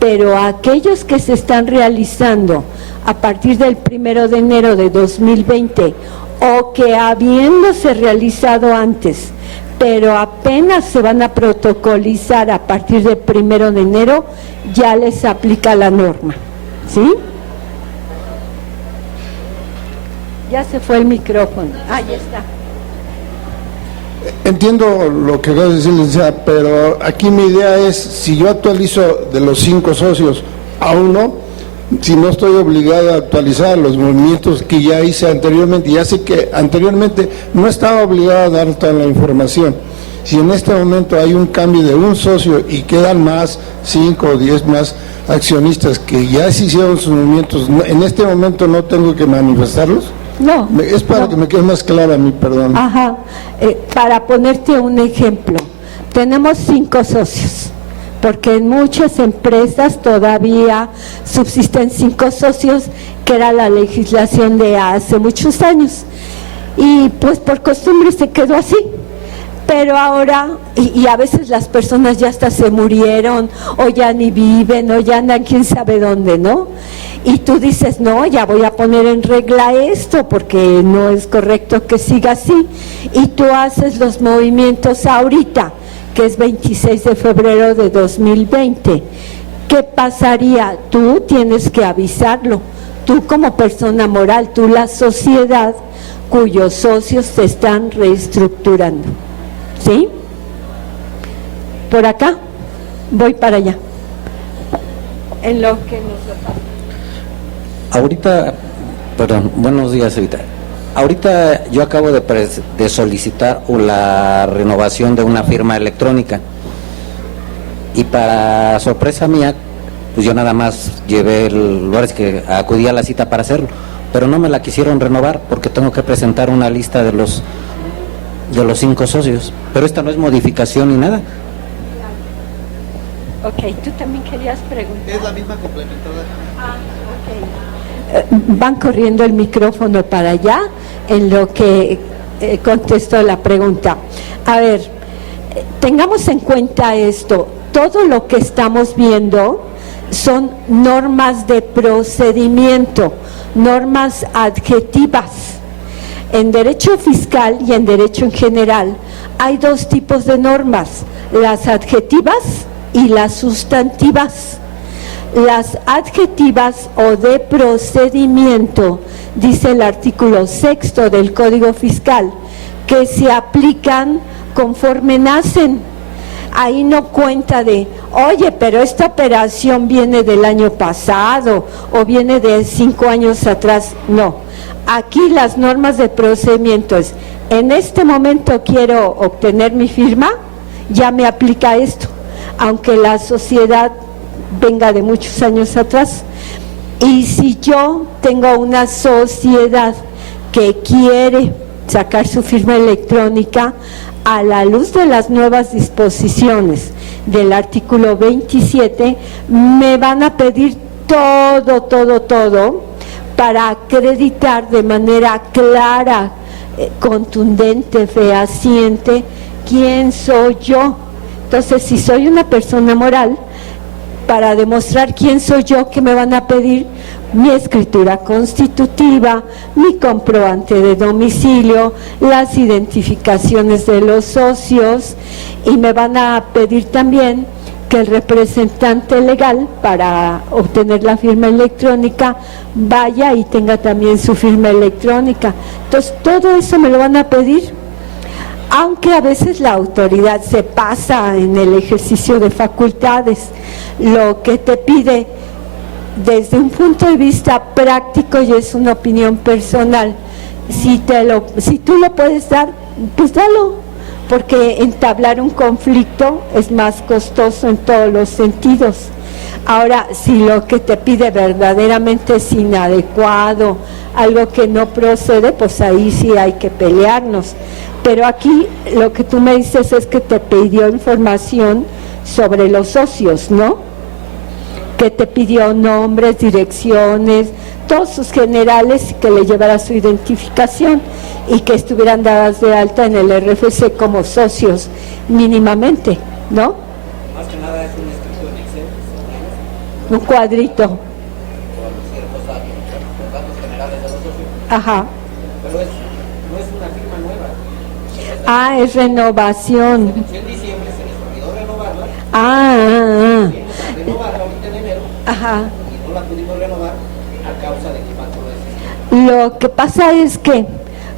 pero aquellos que se están realizando a partir del 1 de enero de 2020 o que habiéndose realizado antes, pero apenas se van a protocolizar a partir del 1 de enero, ya les aplica la norma, ¿sí? Ya se fue el micrófono. Ahí está. Entiendo lo que acaba de decir, licenciada, pero aquí mi idea es, si yo actualizo de los 5 socios a uno, si no estoy obligado a actualizar los movimientos que ya hice anteriormente, ya sé que anteriormente no estaba obligado a dar toda la información. Si en este momento hay un cambio de un socio y quedan más, 5 o 10 más accionistas que ya se hicieron sus movimientos, ¿en este momento no tengo que manifestarlos? No. Es para no. que me quede más clara mi perdón. Ajá. Para ponerte un ejemplo, tenemos 5 socios, porque en muchas empresas todavía subsisten 5 socios, que era la legislación de hace muchos años, y pues por costumbre se quedó así. Pero ahora, y a veces las personas ya hasta se murieron, o ya ni viven, o ya andan quién sabe dónde, ¿no? Y tú dices, no, ya voy a poner en regla esto, porque no es correcto que siga así. Y tú haces los movimientos ahorita, que es 26 de febrero de 2020. ¿Qué pasaría? Tú tienes que avisarlo. Tú como persona moral, tú la sociedad cuyos socios se están reestructurando. ¿Sí? Por acá, voy para allá. En lo que nos lo pasa. Ahorita, perdón, buenos días, Evita. Ahorita yo acabo de solicitar la renovación de una firma electrónica y para sorpresa mía, pues yo nada más llevé el lugar, es que acudí a la cita para hacerlo, pero no me la quisieron renovar porque tengo que presentar una lista de los 5 socios, pero esta no es modificación ni nada. Ok, tú también querías preguntar. Es la misma complementada. Ah, ok. Van corriendo el micrófono para allá en lo que contesto la pregunta. A ver, tengamos en cuenta esto, todo lo que estamos viendo son normas de procedimiento, normas adjetivas. En derecho fiscal y en derecho en general hay 2 tipos de normas, las adjetivas y las sustantivas. Las adjetivas o de procedimiento, dice el artículo 6 del Código Fiscal, que se aplican conforme nacen. Ahí no cuenta de, oye, pero esta operación viene del año pasado o viene de 5 años atrás. No, aquí las normas de procedimiento es, en este momento quiero obtener mi firma, ya me aplica esto, aunque la sociedad venga de muchos años atrás. Y si yo tengo una sociedad que quiere sacar su firma electrónica, a la luz de las nuevas disposiciones del artículo 27, me van a pedir todo para acreditar de manera clara, contundente, fehaciente quién soy yo. Entonces, si soy una persona moral, para demostrar quién soy yo, que me van a pedir mi escritura constitutiva, mi comprobante de domicilio, las identificaciones de los socios, y me van a pedir también que el representante legal para obtener la firma electrónica vaya y tenga también su firma electrónica. Entonces todo eso me lo van a pedir, aunque a veces la autoridad se pasa en el ejercicio de facultades. Lo que te pide desde un punto de vista práctico, y es una opinión personal, si tú lo puedes dar, pues dalo, porque entablar un conflicto es más costoso en todos los sentidos. Ahora, si lo que te pide verdaderamente es inadecuado, algo que no procede, pues ahí sí hay que pelearnos. Pero aquí lo que tú me dices es que te pidió información sobre los socios, ¿no? Que te pidió nombres, direcciones, todos sus generales, y que le llevara su identificación y que estuvieran dadas de alta en el RFC como socios mínimamente, ¿no? Más que nada es un escrito en Excel. Un cuadrito. Con ciertos datos, los datos generales de los socios. Ajá. Pero no es una firma nueva. Ah, es renovación. En diciembre se les olvidó renovarla. Renovarla ahorita en enero. Ajá. Y no la pudimos renovar a causa de que faltó eso. Lo que pasa es que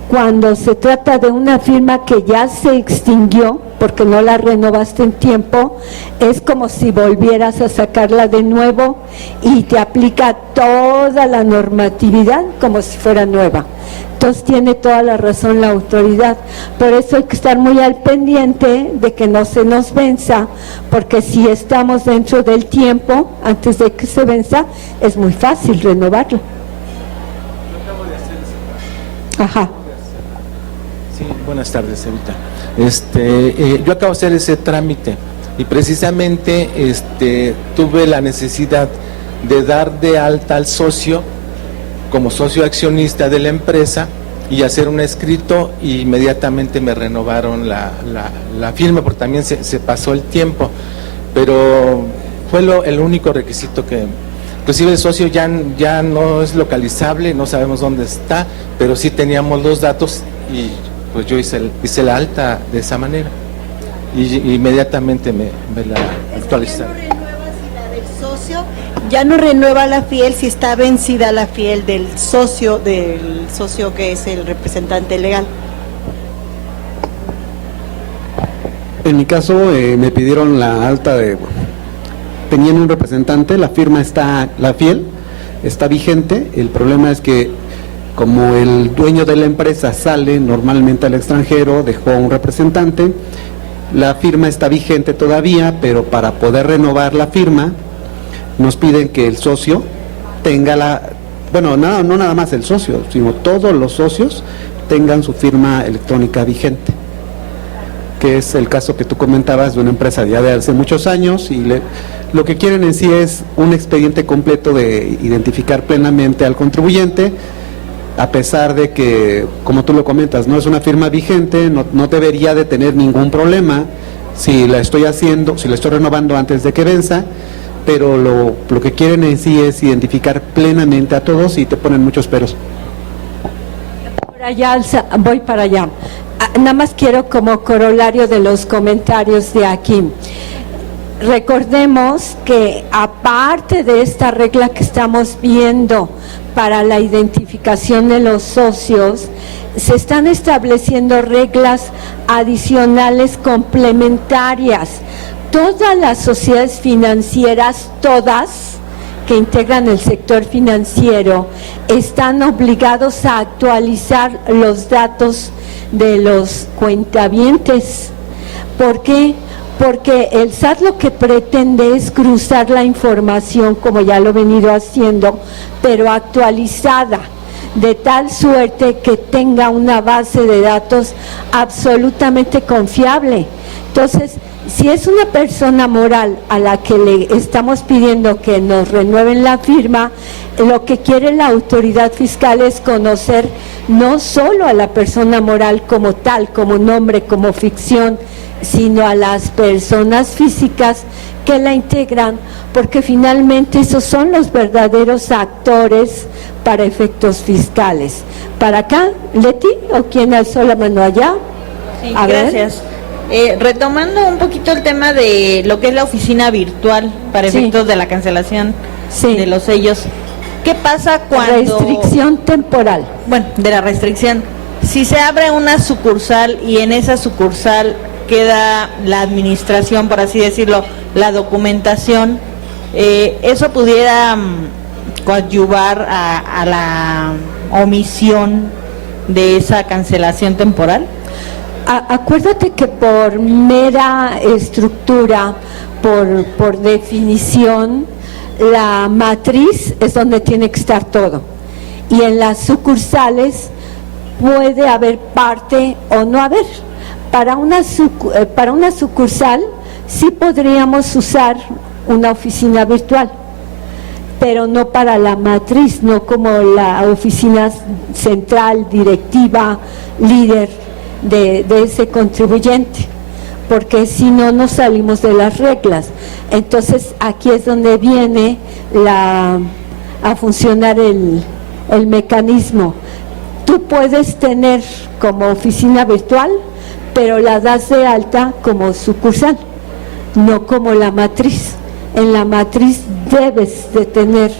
cuando se trata de una firma que ya se extinguió porque no la renovaste en tiempo, es como si volvieras a sacarla de nuevo y te aplica toda la normatividad como si fuera nueva. Entonces tiene toda la razón la autoridad. Por eso hay que estar muy al pendiente de que no se nos venza, porque si estamos dentro del tiempo, antes de que se venza, es muy fácil renovarlo. Ajá. Sí, buenas tardes, Evita. Yo acabo de hacer ese trámite y precisamente tuve la necesidad de dar de alta al socio como socio accionista de la empresa y hacer un escrito, y inmediatamente me renovaron la firma, porque también se pasó el tiempo, pero fue el único requisito que... Inclusive el socio ya no es localizable, no sabemos dónde está, pero sí teníamos los datos y pues yo hice la alta de esa manera y inmediatamente me la actualizaron. Ya no renueva la fiel si está vencida la fiel del socio que es el representante legal. En mi caso me pidieron la alta tenían un representante, la firma la fiel está vigente. El problema es que como el dueño de la empresa sale normalmente al extranjero, dejó un representante, la firma está vigente todavía, pero para poder renovar la firma nos piden que el socio tenga no nada más el socio, sino todos los socios tengan su firma electrónica vigente, que es el caso que tú comentabas de una empresa ya de hace muchos años, y lo que quieren en sí es un expediente completo de identificar plenamente al contribuyente, a pesar de que, como tú lo comentas, no es una firma vigente, no debería de tener ningún problema si la estoy renovando antes de que venza, pero lo que quieren en sí es identificar plenamente a todos y te ponen muchos peros. Voy para allá. Nada más quiero como corolario de los comentarios de aquí. Recordemos que aparte de esta regla que estamos viendo para la identificación de los socios, se están estableciendo reglas adicionales complementarias. Todas las sociedades financieras, todas que integran el sector financiero, están obligados a actualizar los datos de los cuentavientes. ¿Por qué? Porque el SAT lo que pretende es cruzar la información, como ya lo he venido haciendo, pero actualizada, de tal suerte que tenga una base de datos absolutamente confiable. Entonces, si es una persona moral a la que le estamos pidiendo que nos renueven la firma, lo que quiere la autoridad fiscal es conocer no solo a la persona moral como tal, como nombre, como ficción, sino a las personas físicas que la integran, porque finalmente esos son los verdaderos actores para efectos fiscales. Para acá, Leti, ¿o quién alzó la mano allá? Sí, A ver. gracias. Retomando un poquito el tema de lo que es la oficina virtual para Sí. efectos de la cancelación Sí. de los sellos, ¿qué pasa cuando... Restricción temporal. Bueno, de la restricción. Si se abre una sucursal y en esa sucursal queda la administración, por así decirlo, la documentación, ¿eso pudiera coadyuvar a la omisión de esa cancelación temporal? Acuérdate que por mera estructura, por definición, la matriz es donde tiene que estar todo. Y en las sucursales puede haber parte o no haber. Para una sucursal sí podríamos usar una oficina virtual, pero no para la matriz, no como la oficina central, directiva, líder de ese contribuyente, porque si no nos salimos de las reglas. Entonces aquí es donde viene a funcionar el mecanismo. Tú puedes tener como oficina virtual, pero la das de alta como sucursal, no como la matriz. En la matriz debes de tener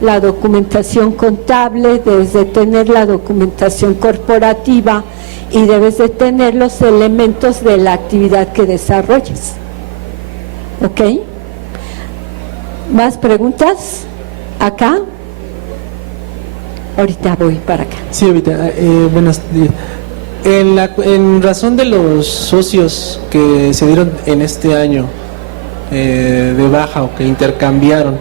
la documentación contable, debes de tener la documentación corporativa y debes de tener los elementos de la actividad que desarrolles. ¿Ok? ¿Más preguntas? ¿Acá? Ahorita voy para acá. Sí, ahorita, buenos días. En razón de los socios que se dieron en este año de baja o que intercambiaron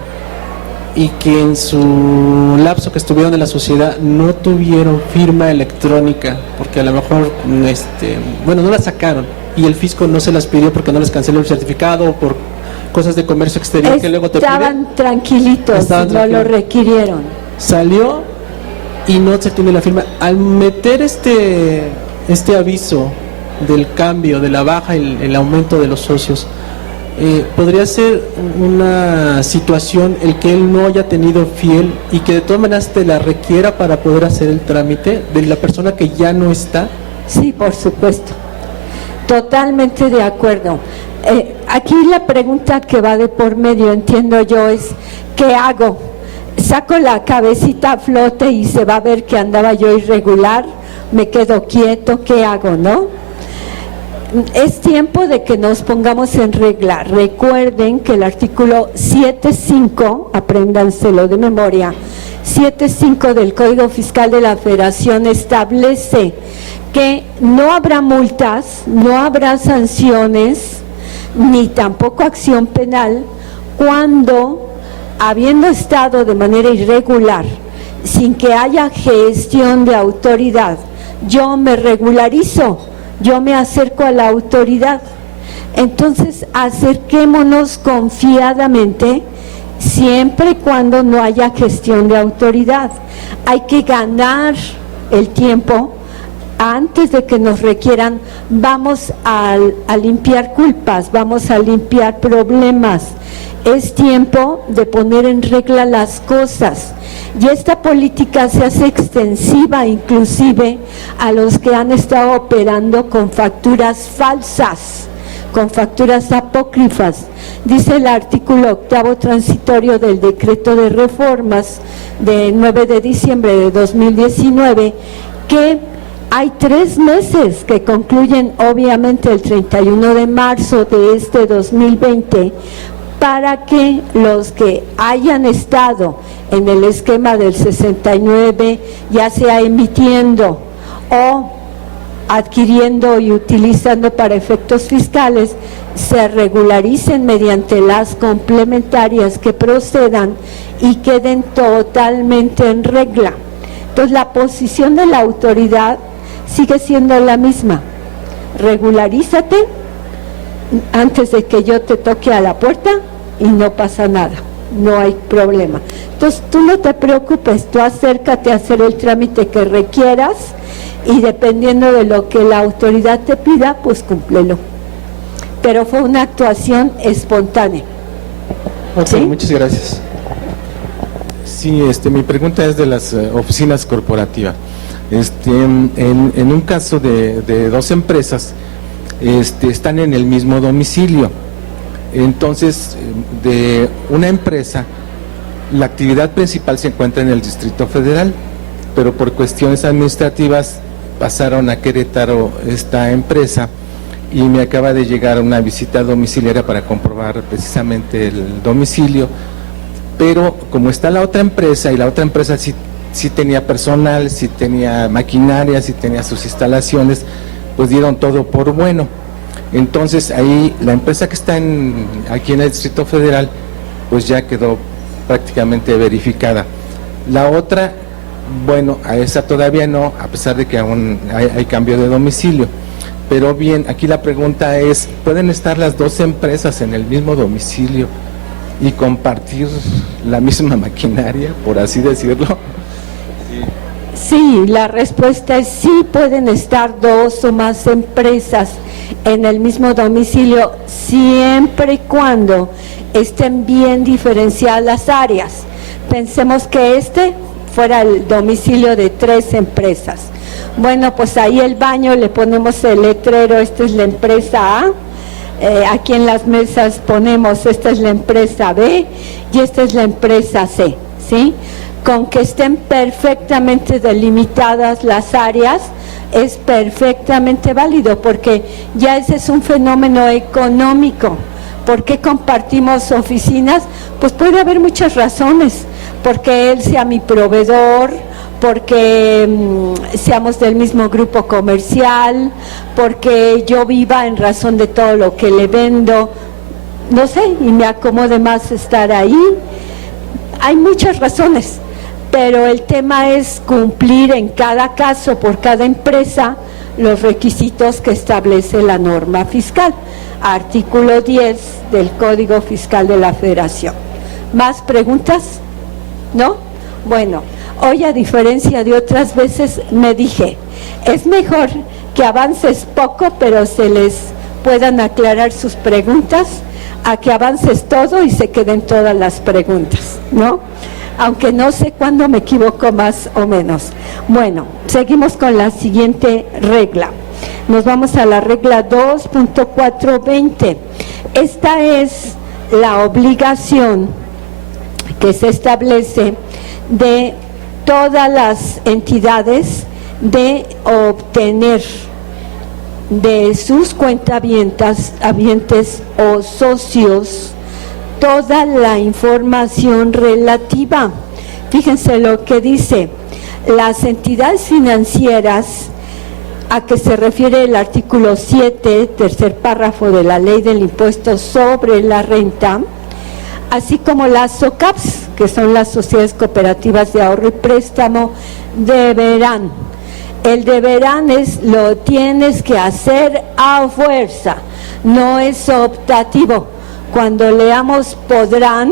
y que en su lapso que estuvieron en la sociedad no tuvieron firma electrónica, porque a lo mejor no la sacaron y el fisco no se las pidió porque no les canceló el certificado o por cosas de comercio exterior que luego te piden. Estaban tranquilitos, no lo requirieron. Salió y no se tiene la firma. Al meter este aviso del cambio, de la baja, el aumento de los socios, podría ser una situación el que él no haya tenido fiel y que de todas maneras te la requiera para poder hacer el trámite de la persona que ya no está. Sí, por supuesto. Totalmente de acuerdo. Aquí la pregunta que va de por medio, entiendo yo, es ¿qué hago? ¿Saco la cabecita a flote y se va a ver que andaba yo irregular? ¿Me quedo quieto? ¿Qué hago, no? Es tiempo de que nos pongamos en regla. Recuerden que el artículo 7.5, apréndanselo de memoria, 7.5 del Código Fiscal de la Federación establece que no habrá multas, no habrá sanciones, ni tampoco acción penal cuando, habiendo estado de manera irregular, sin que haya gestión de autoridad, yo me regularizo, yo me acerco a la autoridad. Entonces, acerquémonos confiadamente, siempre y cuando no haya gestión de autoridad. Hay que ganar el tiempo antes de que nos requieran. Vamos a limpiar culpas, vamos a limpiar problemas. Es tiempo de poner en regla las cosas. Y esta política se hace extensiva inclusive a los que han estado operando con facturas falsas, con facturas apócrifas. Dice el artículo 8º transitorio del decreto de reformas de 9 de diciembre de 2019 que hay 3 meses que concluyen obviamente el 31 de marzo de este 2020 para que los que hayan estado en el esquema del 69, ya sea emitiendo o adquiriendo y utilizando para efectos fiscales, se regularicen mediante las complementarias que procedan y queden totalmente en regla. Entonces la posición de la autoridad sigue siendo la misma: regularízate antes de que yo te toque a la puerta y no pasa nada, no hay problema. Entonces tú no te preocupes, tú acércate a hacer el trámite que requieras y dependiendo de lo que la autoridad te pida, pues cúmplelo. pero fue una actuación espontánea. Ok, ¿Sí? muchas gracias. Sí, mi pregunta es de las oficinas corporativas. En un caso de dos empresas, están en el mismo domicilio. Entonces, de una empresa, la actividad principal se encuentra en el Distrito Federal, pero por cuestiones administrativas pasaron a Querétaro esta empresa y me acaba de llegar una visita domiciliaria para comprobar precisamente el domicilio, pero como está la otra empresa y la otra empresa sí tenía personal, sí tenía maquinaria, sí tenía sus instalaciones, pues dieron todo por bueno. Entonces ahí la empresa que está aquí en el Distrito Federal pues ya quedó prácticamente verificada. La otra, bueno, a esa todavía no, a pesar de que aún hay cambio de domicilio. Pero bien, aquí la pregunta es, ¿pueden estar las dos empresas en el mismo domicilio y compartir la misma maquinaria, por así decirlo? Sí, la respuesta es sí, pueden estar dos o más empresas en el mismo domicilio, siempre y cuando estén bien diferenciadas las áreas. Pensemos que fuera el domicilio de 3 empresas. Bueno, pues ahí el baño le ponemos el letrero, esta es la empresa A, aquí en las mesas ponemos, esta es la empresa B y esta es la empresa C, ¿sí? Con que estén perfectamente delimitadas las áreas, es perfectamente válido, porque ya ese es un fenómeno económico. ¿Por qué compartimos oficinas? Pues puede haber muchas razones, porque él sea mi proveedor, porque seamos del mismo grupo comercial, porque yo viva en razón de todo lo que le vendo, no sé, y me acomode más estar ahí. Hay muchas razones, pero el tema es cumplir en cada caso, por cada empresa, los requisitos que establece la norma fiscal, artículo 10 del Código Fiscal de la Federación. ¿Más preguntas? ¿No? Bueno, hoy, a diferencia de otras veces, me dije, es mejor que avances poco, pero se les puedan aclarar sus preguntas, a que avances todo y se queden todas las preguntas, ¿no? Aunque no sé cuándo me equivoco más o menos. Bueno, seguimos con la siguiente regla. Nos vamos a la regla 2.420. Esta es la obligación que se establece de todas las entidades de obtener de sus cuentahabientes o socios toda la información relativa. Fíjense lo que dice: las entidades financieras a que se refiere el artículo 7, tercer párrafo de la Ley del Impuesto sobre la Renta, así como las SOCAPs, que son las Sociedades Cooperativas de Ahorro y Préstamo, deberán. El deberán es lo tienes que hacer a fuerza, no es optativo. Cuando leamos podrán,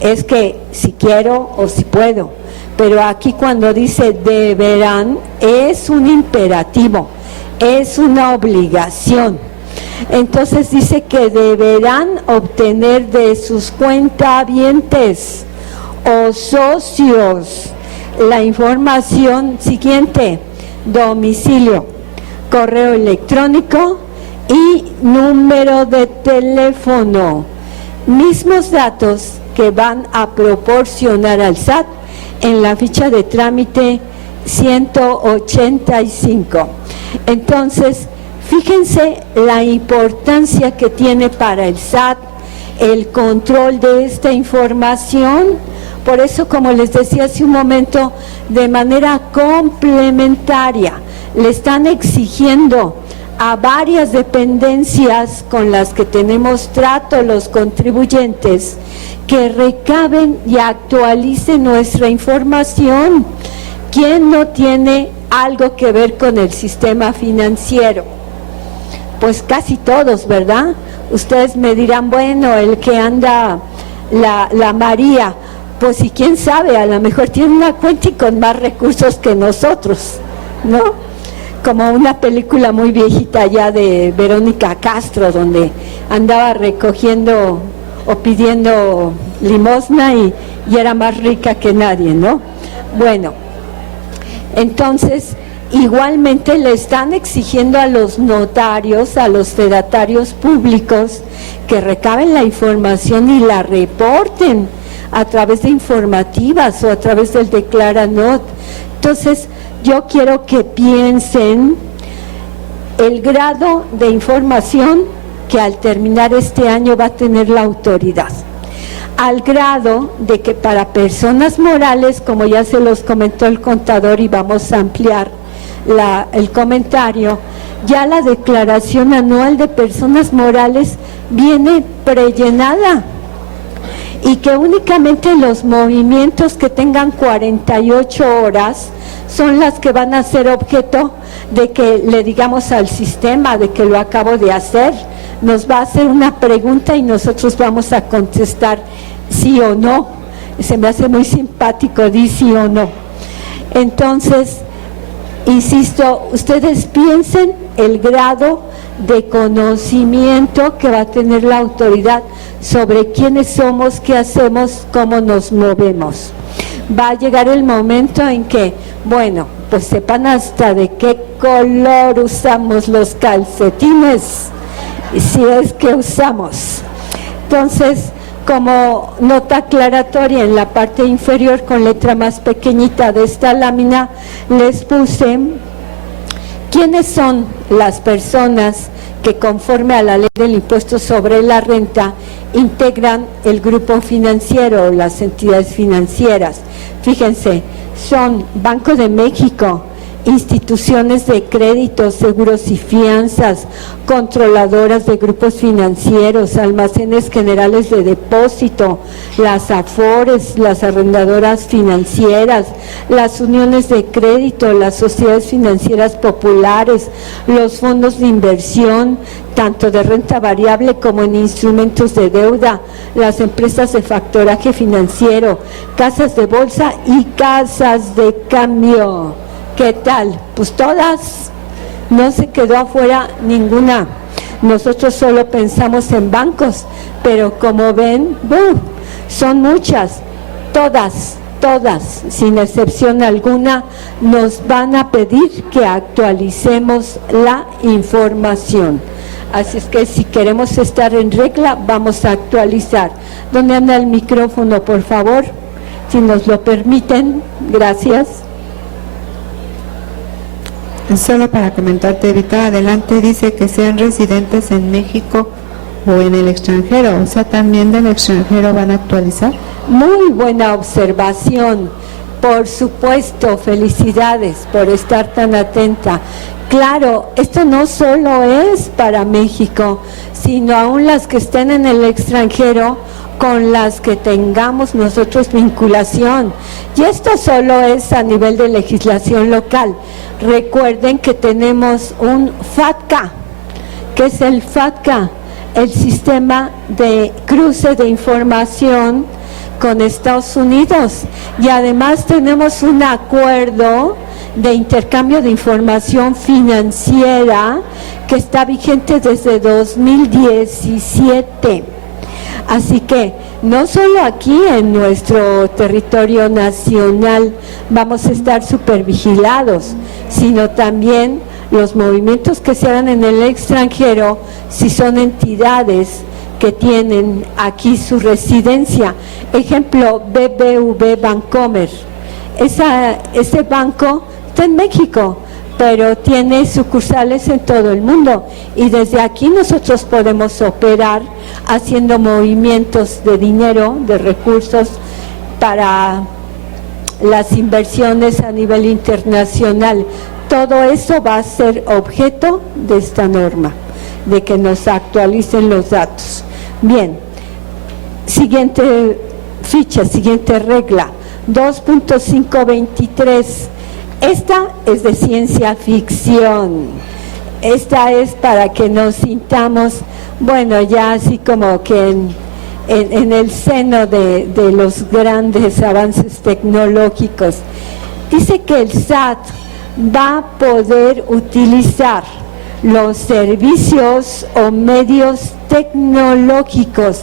es que si quiero o si puedo, pero aquí cuando dice deberán, es un imperativo, es una obligación. Entonces dice que deberán obtener de sus cuentahabientes o socios la información siguiente: domicilio, correo electrónico y número de teléfono, mismos datos que van a proporcionar al SAT en la ficha de trámite 185. Entonces, fíjense la importancia que tiene para el SAT el control de esta información. Por eso, como les decía hace un momento, de manera complementaria le están exigiendo a varias dependencias con las que tenemos trato los contribuyentes que recaben y actualicen nuestra información. ¿Quién no tiene algo que ver con el sistema financiero? Pues casi todos, ¿verdad? Ustedes me dirán, bueno, el que anda la María, pues y quién sabe, a lo mejor tiene una cuenta y con más recursos que nosotros, ¿no? como una película muy viejita ya de Verónica Castro, donde andaba recogiendo o pidiendo limosna y era más rica que nadie, ¿no? Bueno, entonces igualmente le están exigiendo a los notarios, a los fedatarios públicos, que recaben la información y la reporten a través de informativas o a través del Declaranot. Entonces, yo quiero que piensen el grado de información que al terminar este año va a tener la autoridad, al grado de que para personas morales, como ya se los comentó el contador y vamos a ampliar el comentario, ya la declaración anual de personas morales viene prellenada y que únicamente los movimientos que tengan 48 horas son las que van a ser objeto de que le digamos al sistema de que lo acabo de hacer. Nos va a hacer una pregunta y nosotros vamos a contestar sí o no. Se me hace muy simpático, di sí o no. Entonces, insisto, ustedes piensen el grado de conocimiento que va a tener la autoridad sobre quiénes somos, qué hacemos, cómo nos movemos. Va a llegar el momento en que, bueno, pues sepan hasta de qué color usamos los calcetines, si es que usamos. Entonces, como nota aclaratoria en la parte inferior con letra más pequeñita de esta lámina, les puse quiénes son las personas que conforme a la ley del impuesto sobre la renta integran el grupo financiero o las entidades financieras. Fíjense, son Banco de México, instituciones de crédito, seguros y fianzas, controladoras de grupos financieros, almacenes generales de depósito, las AFORES, las arrendadoras financieras, las uniones de crédito, las sociedades financieras populares, los fondos de inversión, tanto de renta variable como en instrumentos de deuda, las empresas de factoraje financiero, casas de bolsa y casas de cambio. ¿Qué tal? Pues todas, no se quedó afuera ninguna. Nosotros solo pensamos en bancos, pero como ven, son muchas, todas, sin excepción alguna, nos van a pedir que actualicemos la información. Así es que si queremos estar en regla, vamos a actualizar. ¿Dónde anda el micrófono, por favor? Si nos lo permiten, gracias. Solo para comentarte, Evita, adelante dice que sean residentes en México o en el extranjero, o sea, también del extranjero van a actualizar. Muy buena observación, por supuesto, felicidades por estar tan atenta. Claro, esto no solo es para México, sino aún las que estén en el extranjero con las que tengamos nosotros vinculación. Y esto solo es a nivel de legislación local. Recuerden que tenemos un FATCA. ¿Qué es el FATCA? El sistema de cruce de información con Estados Unidos. Y además tenemos un acuerdo de intercambio de información financiera que está vigente desde 2017. Así que no solo aquí en nuestro territorio nacional vamos a estar supervigilados, sino también los movimientos que se hagan en el extranjero, si son entidades que tienen aquí su residencia. Ejemplo, BBV Bancomer. Ese banco está en México, pero tiene sucursales en todo el mundo y desde aquí nosotros podemos operar haciendo movimientos de dinero, de recursos para las inversiones a nivel internacional. Todo eso va a ser objeto de esta norma, de que nos actualicen los datos. Bien, siguiente ficha, siguiente regla, 2.523. Esta es de ciencia ficción. Esta es para que nos sintamos, bueno, ya así como que en el seno de los grandes avances tecnológicos. Dice que el SAT va a poder utilizar los servicios o medios tecnológicos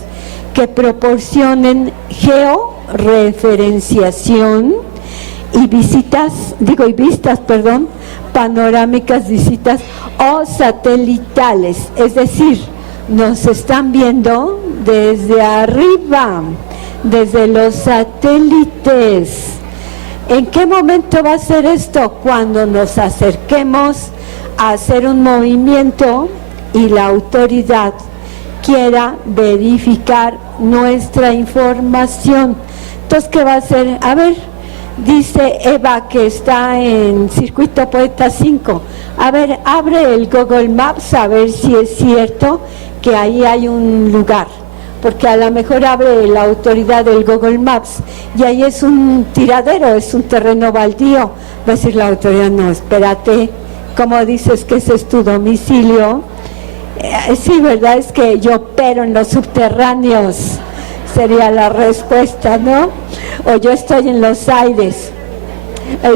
que proporcionen georreferenciación y vistas panorámicas, visitas o satelitales, es decir, nos están viendo desde arriba, desde los satélites. ¿En qué momento va a ser esto? Cuando nos acerquemos a hacer un movimiento y la autoridad quiera verificar nuestra información. Entonces, ¿qué va a hacer? A ver, dice Eva que está en Circuito Poeta 5. A ver, abre el Google Maps a ver si es cierto que ahí hay un lugar. Porque a lo mejor abre la autoridad del Google Maps y ahí es un tiradero, es un terreno baldío. Va a decir la autoridad, no, espérate, ¿cómo dices que ese es tu domicilio? Sí, ¿verdad? Es que yo opero en los subterráneos, sería la respuesta, ¿no? O yo estoy en los aires,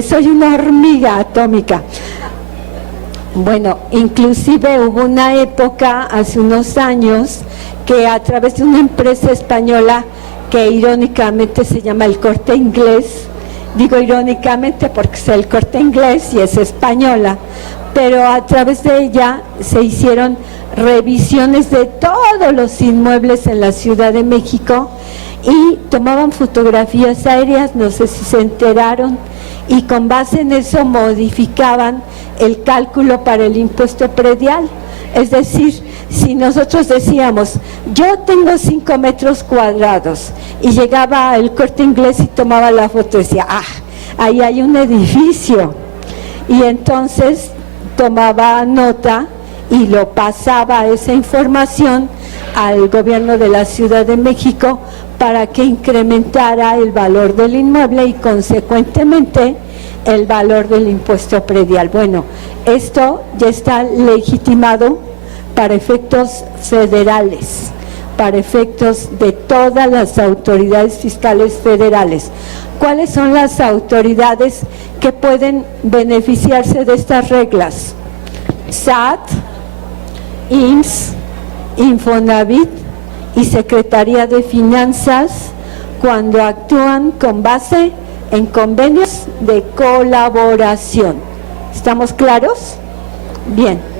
soy una hormiga atómica. Bueno, inclusive hubo una época, hace unos años, que a través de una empresa española que irónicamente se llama El Corte Inglés, digo irónicamente porque es El Corte Inglés y es española, pero a través de ella se hicieron revisiones de todos los inmuebles en la Ciudad de México y tomaban fotografías aéreas, no sé si se enteraron, y con base en eso modificaban el cálculo para el impuesto predial. Es decir, si nosotros decíamos, yo tengo 5 metros cuadrados, y llegaba El Corte Inglés y tomaba la foto, decía, ahí hay un edificio, y entonces tomaba nota y lo pasaba esa información al gobierno de la Ciudad de México para que incrementara el valor del inmueble y consecuentemente el valor del impuesto predial. Bueno, esto ya está legitimado para efectos federales, para efectos de todas las autoridades fiscales federales. ¿Cuáles son las autoridades que pueden beneficiarse de estas reglas? SAT, IMSS, Infonavit y Secretaría de Finanzas, cuando actúan con base en convenios de colaboración. ¿Estamos claros? Bien.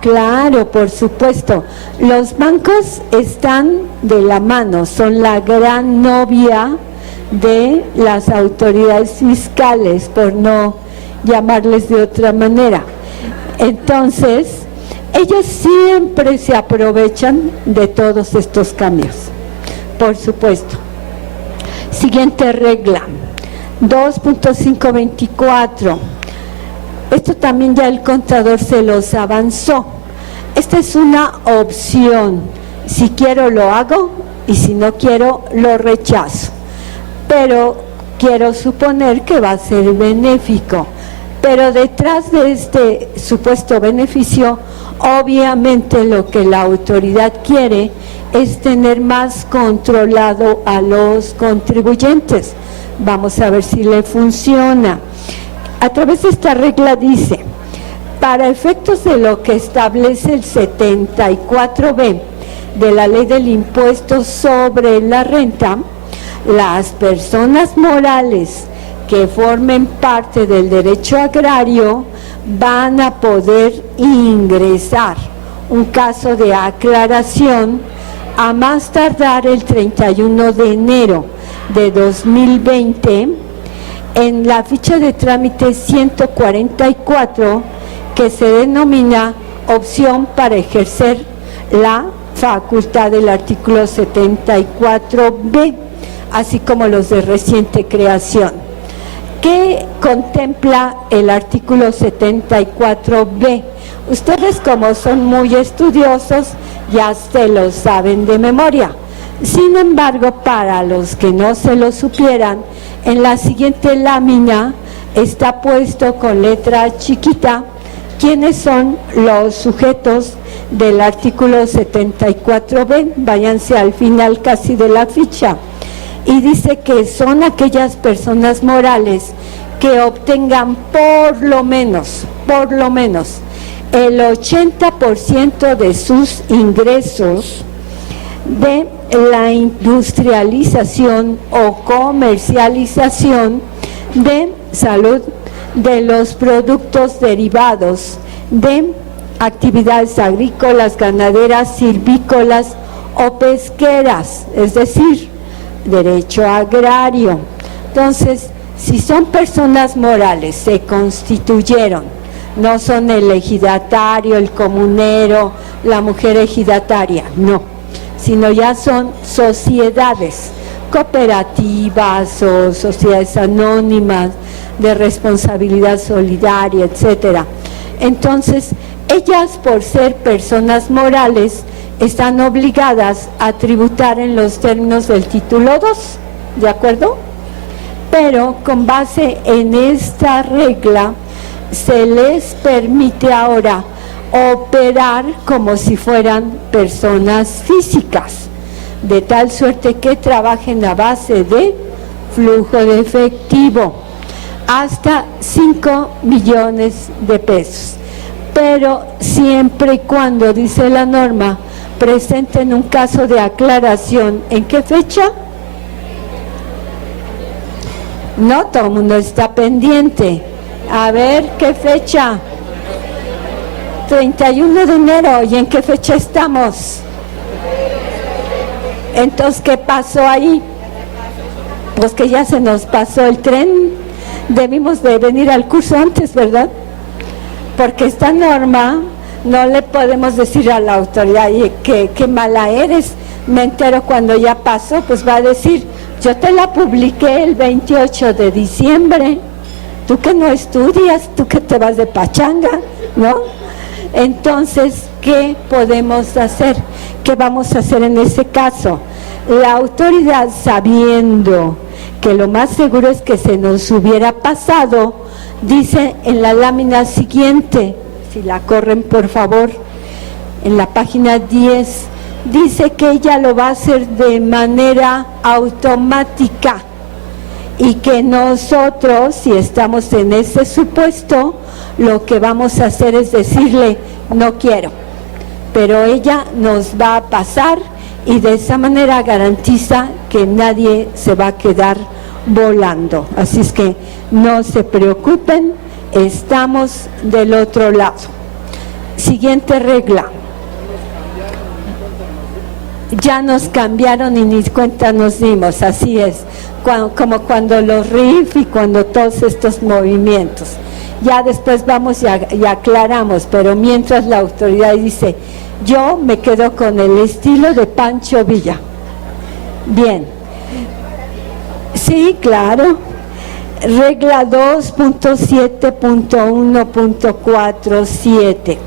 Claro, por supuesto. Los bancos están de la mano, son la gran novia de las autoridades fiscales, por no llamarles de otra manera. Entonces, ellos siempre se aprovechan de todos estos cambios, por supuesto. Siguiente regla, 2.524. Esto también ya el contador se los avanzó. Esta es una opción. Si quiero lo hago y si no quiero lo rechazo. Pero quiero suponer que va a ser benéfico. Pero detrás de este supuesto beneficio, obviamente lo que la autoridad quiere es tener más controlado a los contribuyentes. Vamos a ver si le funciona. A través de esta regla dice, para efectos de lo que establece el 74B de la Ley del Impuesto sobre la Renta, las personas morales que formen parte del derecho agrario van a poder ingresar un caso de aclaración a más tardar el 31 de enero de 2020 en la ficha de trámite 144 que se denomina opción para ejercer la facultad del artículo 74B, así como los de reciente creación. ¿Qué contempla el artículo 74B? Ustedes, como son muy estudiosos, ya se lo saben de memoria. Sin embargo, para los que no se lo supieran, en la siguiente lámina está puesto con letra chiquita quiénes son los sujetos del artículo 74B. Váyanse al final casi de la ficha. Y dice que son aquellas personas morales que obtengan por lo menos el 80% de sus ingresos de la industrialización o comercialización de salud de los productos derivados de actividades agrícolas, ganaderas, silvícolas o pesqueras, es decir, derecho agrario. Entonces, si son personas morales, se constituyeron, no son el ejidatario, el comunero, la mujer ejidataria, no, sino ya son sociedades cooperativas o sociedades anónimas de responsabilidad solidaria, etcétera. Entonces, ellas, por ser personas morales, están obligadas a tributar en los términos del título 2, ¿de acuerdo? Pero con base en esta regla, se les permite ahora operar como si fueran personas físicas, de tal suerte que trabajen a base de flujo de efectivo, hasta 5 millones de pesos. Pero siempre y cuando, dice la norma, presenten un caso de aclaración. ¿En qué fecha? No, todo el mundo está pendiente. A ver, ¿qué fecha? 31 de enero. ¿Y en qué fecha estamos? Entonces, ¿qué pasó ahí? Pues que ya se nos pasó el tren. Debimos de venir al curso antes, ¿verdad? Porque esta norma no le podemos decir a la autoridad que mala eres, me entero cuando ya pasó, pues va a decir, yo te la publiqué el 28 de diciembre, tú que no estudias, tú que te vas de pachanga, ¿no? Entonces, ¿qué podemos hacer? ¿Qué vamos a hacer en ese caso? La autoridad, sabiendo que lo más seguro es que se nos hubiera pasado, dice en la lámina siguiente, si la corren por favor, en la página 10, dice que ella lo va a hacer de manera automática y que nosotros, si estamos en ese supuesto, lo que vamos a hacer es decirle, no quiero, pero ella nos va a pasar y de esa manera garantiza que nadie se va a quedar volando. Así es que no se preocupen, estamos del otro lado. Siguiente regla. Ya nos cambiaron y ni cuenta nos dimos, así es, como cuando los RIF y cuando todos estos movimientos. Ya después vamos y aclaramos, pero mientras la autoridad dice, yo me quedo con el estilo de Pancho Villa. Bien. Sí, claro. Regla 2.7.1.47.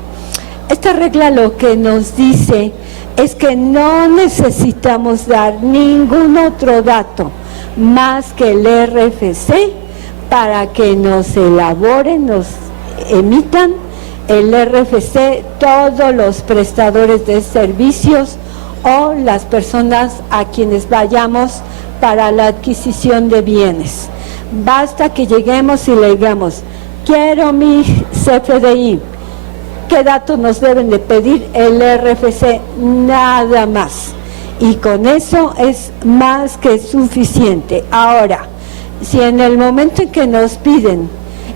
Esta regla lo que nos dice es que no necesitamos dar ningún otro dato más que el RFC para que nos elaboren, nos emitan el RFC todos los prestadores de servicios o las personas a quienes vayamos para la adquisición de bienes. Basta que lleguemos y le digamos, quiero mi CFDI. ¿Qué datos nos deben de pedir? El RFC, nada más. Y con eso es más que suficiente. Ahora, si en el momento en que nos piden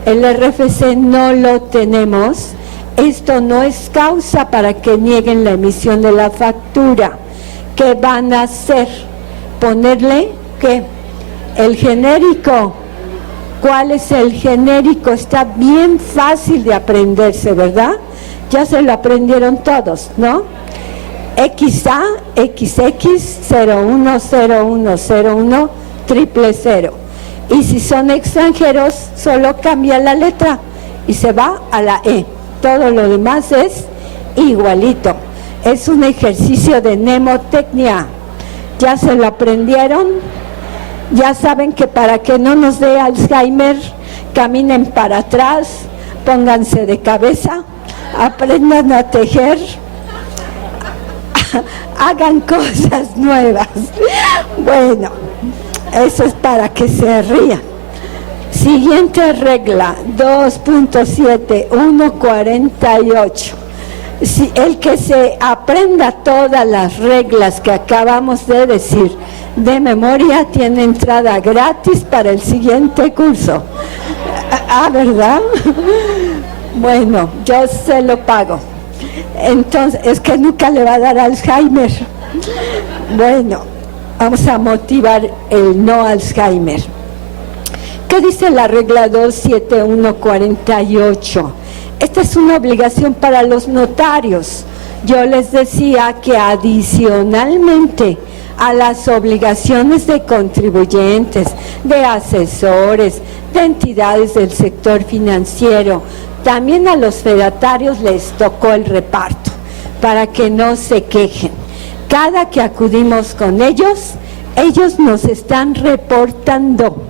el RFC no lo tenemos, esto no es causa para que nieguen la emisión de la factura. ¿Qué van a hacer? Ponerle, ¿qué? El genérico. ¿Cuál es el genérico? Está bien fácil de aprenderse, ¿verdad? Ya se lo aprendieron todos, ¿no? XA, XX, 010101 000. Y si son extranjeros, solo cambia la letra y se va a la E. Todo lo demás es igualito. Es un ejercicio de mnemotecnia. ¿Ya se lo aprendieron? Ya saben que para que no nos dé Alzheimer, caminen para atrás, pónganse de cabeza, aprendan a tejer, hagan cosas nuevas. Bueno, eso es para que se rían. Siguiente regla, 2.7148. Si el que se aprenda todas las reglas que acabamos de decir de memoria tiene entrada gratis para el siguiente curso. ¿Verdad? Bueno, yo se lo pago. Entonces, es que nunca le va a dar Alzheimer. Bueno, vamos a motivar el no Alzheimer. ¿Qué dice la regla 27148? Esta es una obligación para los notarios. Yo les decía que adicionalmente a las obligaciones de contribuyentes, de asesores, de entidades del sector financiero, también a los fedatarios les tocó el reparto, para que no se quejen. Cada que acudimos con ellos, ellos nos están reportando.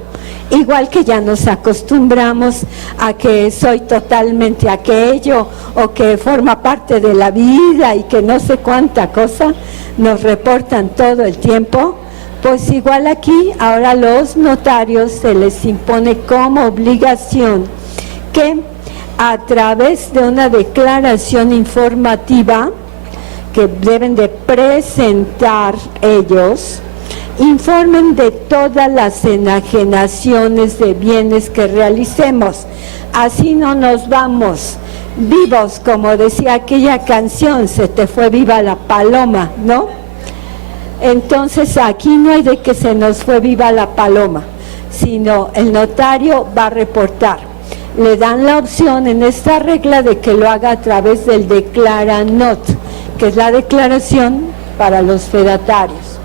Igual que ya nos acostumbramos a que soy totalmente aquello o que forma parte de la vida y que no sé cuánta cosa, nos reportan todo el tiempo, pues igual aquí ahora los notarios se les impone como obligación que a través de una declaración informativa que deben de presentar ellos, informen de todas las enajenaciones de bienes que realicemos. Así no nos vamos vivos, como decía aquella canción, se te fue viva la paloma, ¿no? Entonces aquí no hay de que se nos fue viva la paloma, sino el notario va a reportar. Le dan la opción en esta regla de que lo haga a través del Declaranot, que es la declaración para los fedatarios.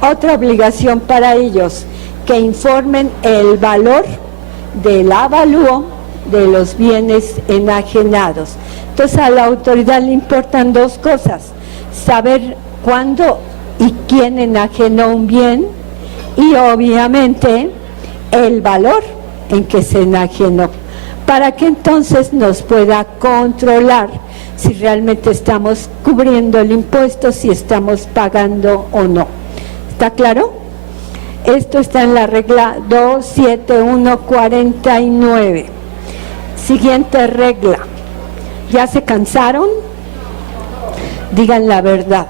Otra obligación para ellos, que informen el valor del avalúo de los bienes enajenados. Entonces a la autoridad le importan dos cosas: saber cuándo y quién enajenó un bien y obviamente el valor en que se enajenó, para que entonces nos pueda controlar si realmente estamos cubriendo el impuesto, si estamos pagando o no. ¿Está claro? Esto está en la regla 27149. Siguiente regla. ¿Ya se cansaron? Digan la verdad.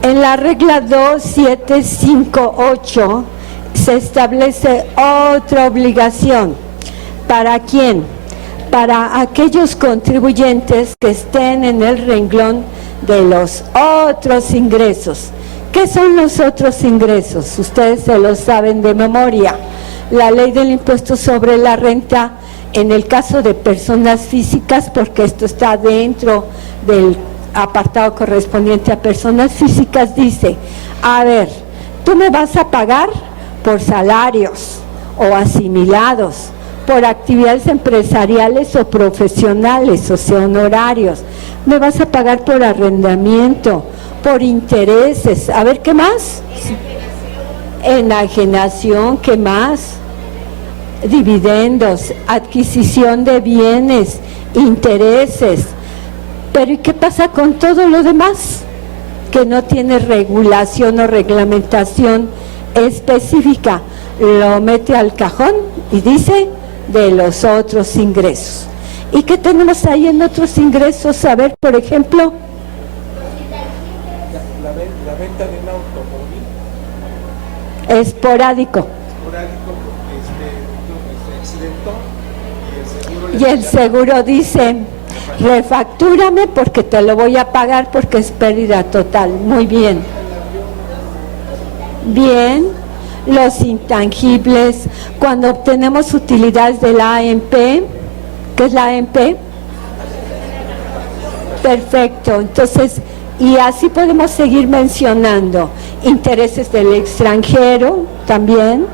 En la regla 2758 se establece otra obligación. ¿Para quién? Para aquellos contribuyentes que estén en el renglón de los otros ingresos. ¿Qué son los otros ingresos? Ustedes se lo saben de memoria. La ley del impuesto sobre la renta, en el caso de personas físicas, porque esto está dentro del apartado correspondiente a personas físicas, dice, a ver, tú me vas a pagar por salarios o asimilados, por actividades empresariales o profesionales, o sea, honorarios, me vas a pagar por arrendamiento, por intereses, a ver, ¿qué más? Enajenación, ¿qué más? Dividendos, adquisición de bienes, intereses. Pero ¿y qué pasa con todo lo demás? Que no tiene regulación o reglamentación específica. Lo mete al cajón y dice de los otros ingresos. ¿Y qué tenemos ahí en otros ingresos? A ver, por ejemplo, la venta de un automóvil. Esporádico. Esporádico porque se accidentó Y el seguro dice, refactúrame porque te lo voy a pagar porque es pérdida total. Muy bien. Bien. Los intangibles, cuando obtenemos utilidades de la AMP, ¿qué es la AMP? Perfecto. Entonces, y así podemos seguir mencionando. Intereses del extranjero también.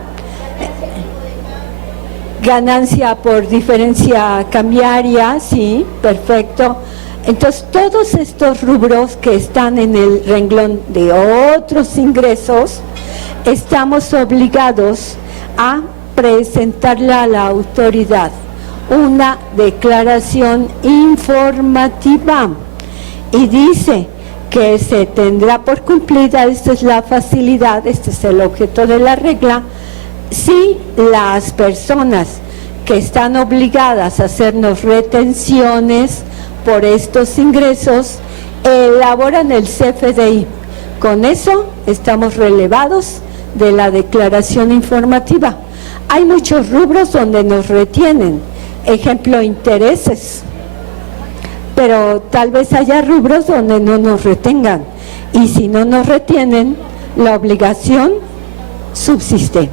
Ganancia por diferencia cambiaria, sí, perfecto. Entonces, todos estos rubros que están en el renglón de otros ingresos, estamos obligados a presentarle a la autoridad una declaración informativa y dice que se tendrá por cumplida, esta es la facilidad, este es el objeto de la regla, si las personas que están obligadas a hacernos retenciones por estos ingresos elaboran el CFDI. Con eso estamos relevados de la declaración informativa. Hay muchos rubros donde nos retienen, ejemplo, intereses, pero tal vez haya rubros donde no nos retengan, y si no nos retienen, la obligación subsiste.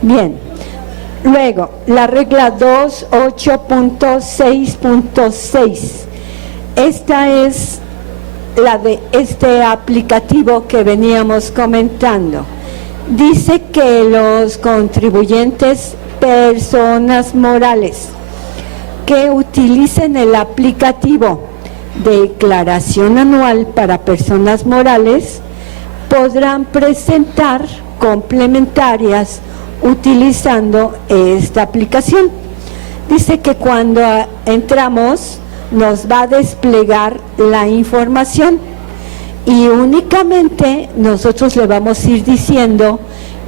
Bien, luego, la regla 2.8.6.6, esta es la de este aplicativo que veníamos comentando. Dice que los contribuyentes, personas morales, que utilicen el aplicativo Declaración Anual para Personas Morales, podrán presentar complementarias utilizando esta aplicación. Dice que cuando entramos nos va a desplegar la información y únicamente nosotros le vamos a ir diciendo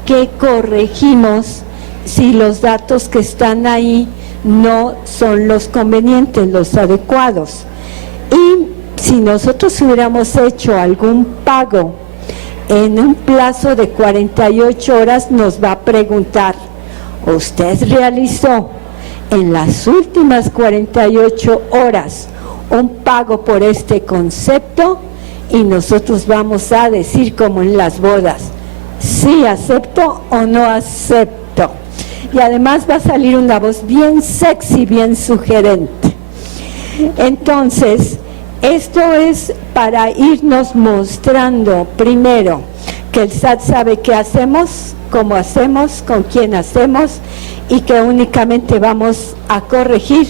que corregimos si los datos que están ahí no son los convenientes, los adecuados. Y si nosotros hubiéramos hecho algún pago en un plazo de 48 horas, nos va a preguntar, ¿usted realizó en las últimas 48 horas un pago por este concepto? Y nosotros vamos a decir, como en las bodas, sí acepto o no acepto. Y además va a salir una voz bien sexy, bien sugerente. Entonces, esto es para irnos mostrando primero que el SAT sabe qué hacemos, cómo hacemos, con quién hacemos, y que únicamente vamos a corregir.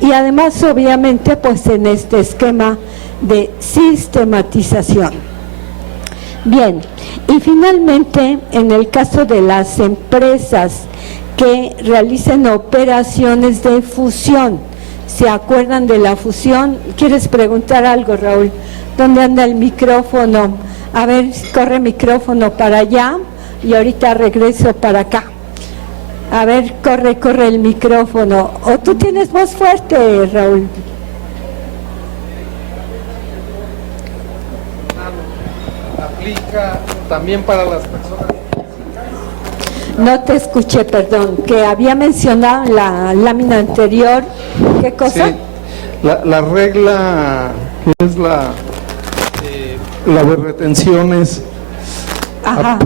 Y además, obviamente, pues en este esquema de sistematización. Bien, y finalmente, en el caso de las empresas que realicen operaciones de fusión, ¿se acuerdan de la fusión? ¿Quieres preguntar algo, Raúl? ¿Dónde anda el micrófono? A ver, corre micrófono para allá y ahorita regreso para acá. A ver, corre el micrófono. ¿O tú tienes voz fuerte, Raúl? Aplica también para las personas. No te escuché, perdón, que había mencionado en la lámina anterior. ¿Qué cosa? Sí, la regla que es la de retenciones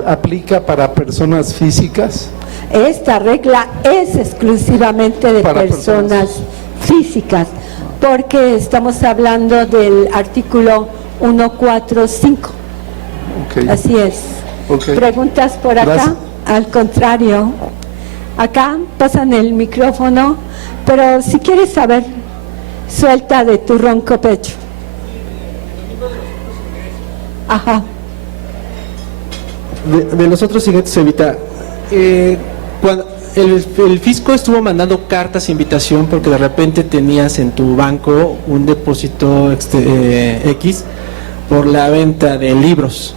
aplica para personas físicas. Esta regla es exclusivamente de personas físicas, porque estamos hablando del artículo 145. Okay. Así es. Okay. ¿Preguntas por acá? Gracias. Al contrario, acá pasan el micrófono, pero si quieres saber, suelta de tu ronco pecho. Ajá. De los otros ingresos, Evita, cuando el fisco estuvo mandando cartas de invitación porque de repente tenías en tu banco un depósito X por la venta de libros.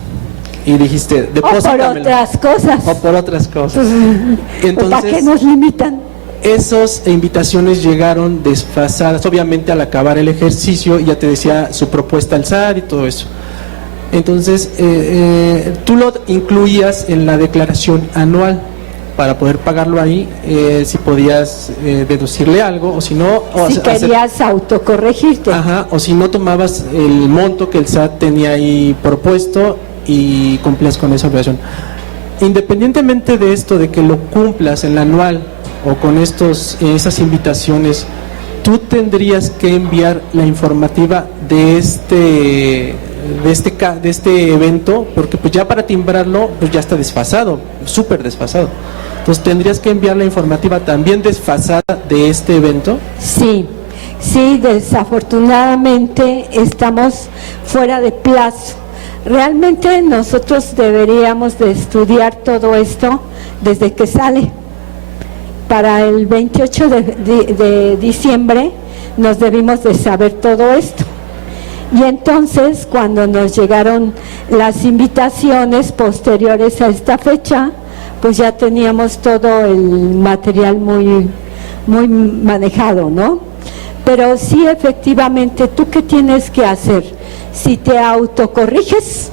Y dijiste, depósitamelo. O por otras cosas. O por otras cosas. Entonces, ¿para qué nos limitan? Esas invitaciones llegaron desfasadas, obviamente al acabar el ejercicio ya te decía su propuesta al SAT y todo eso. Entonces, tú lo incluías en la declaración anual para poder pagarlo ahí, si podías deducirle algo, o si no... Si querías autocorregirte. Ajá, o si no tomabas el monto que el SAT tenía ahí propuesto y cumplías con esa obligación. Independientemente de esto, de que lo cumplas en la anual o con esas invitaciones, tú tendrías que enviar la informativa de este evento, porque pues ya para timbrarlo pues ya está desfasado, súper desfasado. Entonces tendrías que enviar la informativa también desfasada de este evento. Sí, desafortunadamente estamos fuera de plazo. Realmente nosotros deberíamos de estudiar todo esto desde que sale. Para el 28 de diciembre nos debimos de saber todo esto. Y entonces, cuando nos llegaron las invitaciones posteriores a esta fecha, pues ya teníamos todo el material muy manejado, ¿no? Pero sí, efectivamente, ¿tú qué tienes que hacer? Si te autocorriges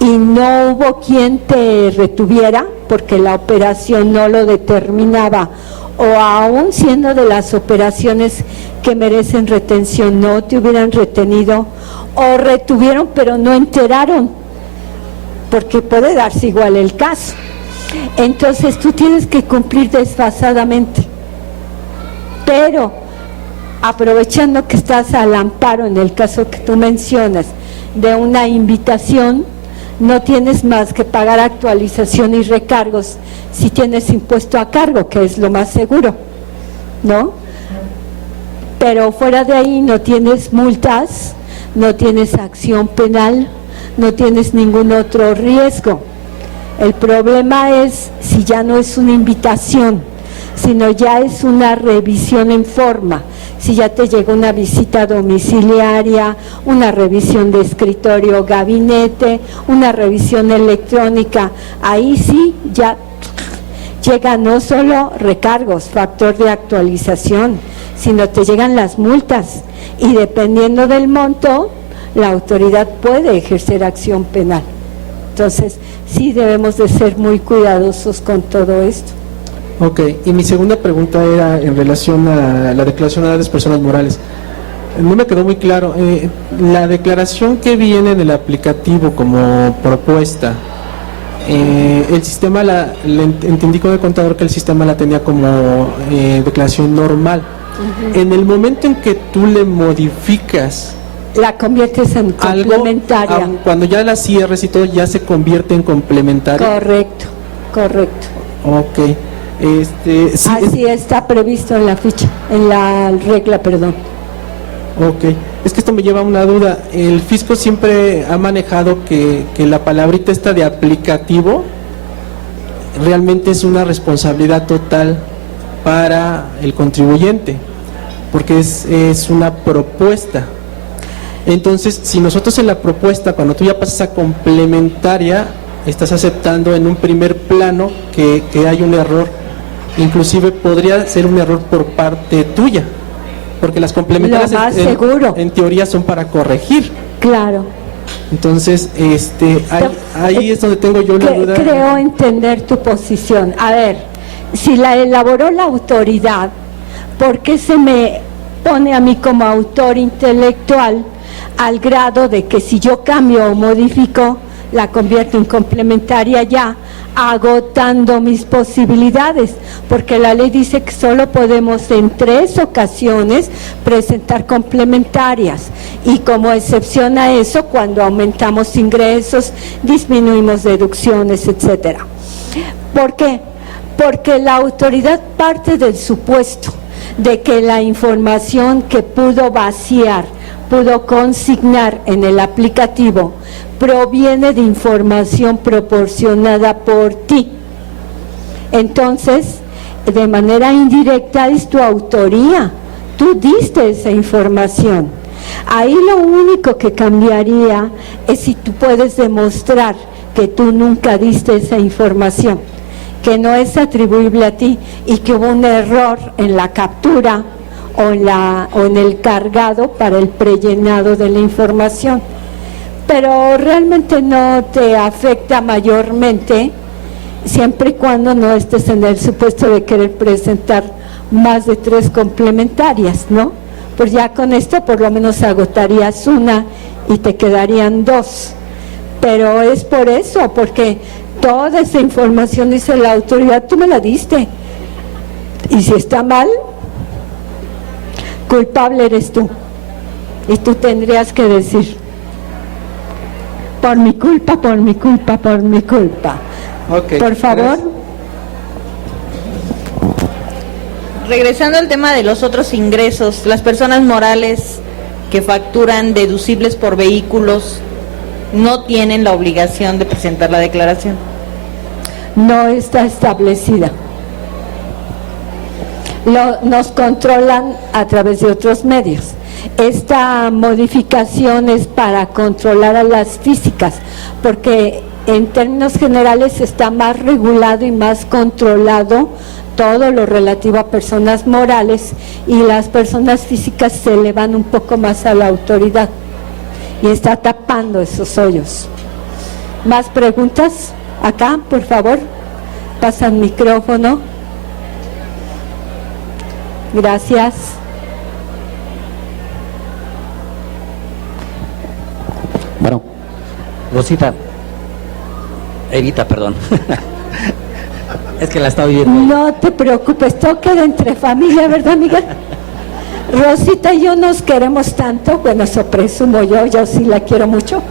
y no hubo quien te retuviera, porque la operación no lo determinaba, o aún siendo de las operaciones que merecen retención, no te hubieran retenido, o retuvieron pero no enteraron, porque puede darse igual el caso. Entonces tú tienes que cumplir desfasadamente, pero aprovechando que estás al amparo, en el caso que tú mencionas, de una invitación, no tienes más que pagar actualización y recargos si tienes impuesto a cargo, que es lo más seguro, ¿no? Pero fuera de ahí no tienes multas, no tienes acción penal, no tienes ningún otro riesgo. El problema es si ya no es una invitación, sino ya es una revisión en forma, si ya te llegó una visita domiciliaria, una revisión de escritorio, gabinete, una revisión electrónica, ahí sí ya llega no solo recargos, factor de actualización, sino te llegan las multas y dependiendo del monto, la autoridad puede ejercer acción penal. Entonces, sí debemos de ser muy cuidadosos con todo esto. Ok, y mi segunda pregunta era en relación a la declaración de las personas morales. No me quedó muy claro, la declaración que viene en el aplicativo como propuesta, el sistema, le entendí con el contador que el sistema la tenía como declaración normal. En el momento en que tú le modificas, la conviertes en complementaria. Algo, cuando ya la cierres y todo, ya se convierte en complementaria. Correcto, correcto. Ok. Sí, así está previsto en la ficha, en la regla, perdón. Ok, es que esto me lleva a una duda. El fisco siempre ha manejado que la palabrita esta de aplicativo realmente es una responsabilidad total para el contribuyente, porque es una propuesta. Entonces, si nosotros en la propuesta, cuando tú ya pasas a complementaria, estás aceptando en un primer plano que hay un error, inclusive podría ser un error por parte tuya, porque las complementarias en teoría son para corregir. Claro. Entonces, ahí es donde tengo yo la duda. Creo entender tu posición. A ver, si la elaboró la autoridad, ¿por qué se me pone a mí como autor intelectual al grado de que si yo cambio o modifico, la convierto en complementaria ya, agotando mis posibilidades? Porque la ley dice que solo podemos en 3 ocasiones presentar complementarias y como excepción a eso, cuando aumentamos ingresos, disminuimos deducciones, etcétera. ¿Por qué? Porque la autoridad parte del supuesto de que la información que pudo vaciar, pudo consignar en el aplicativo, proviene de información proporcionada por ti. Entonces, de manera indirecta es tu autoría, tú diste esa información. Ahí lo único que cambiaría es si tú puedes demostrar que tú nunca diste esa información, que no es atribuible a ti y que hubo un error en la captura o en el cargado para el prellenado de la información. Pero realmente no te afecta mayormente siempre y cuando no estés en el supuesto de querer presentar más de 3 complementarias, ¿no? Pues ya con esto por lo menos agotarías una y te quedarían 2. Pero es por eso, porque toda esa información, dice la autoridad, tú me la diste. Y si está mal, culpable eres tú. Y tú tendrías que decir: por mi culpa, por mi culpa, por mi culpa. Okay, por favor. Gracias. Regresando al tema de los otros ingresos, las personas morales que facturan deducibles por vehículos no tienen la obligación de presentar la declaración. No está establecida. Nos controlan a través de otros medios. Esta modificación es para controlar a las físicas, porque en términos generales está más regulado y más controlado todo lo relativo a personas morales, y las personas físicas se elevan un poco más a la autoridad y está tapando esos hoyos. ¿Más preguntas? Acá, por favor, pasa el micrófono. Gracias. Bueno, Rosita, Evita, perdón. Es que la estaba viendo. No te preocupes, todo queda entre familia, ¿verdad, Miguel? Rosita y yo nos queremos tanto, bueno, eso presumo yo sí la quiero mucho,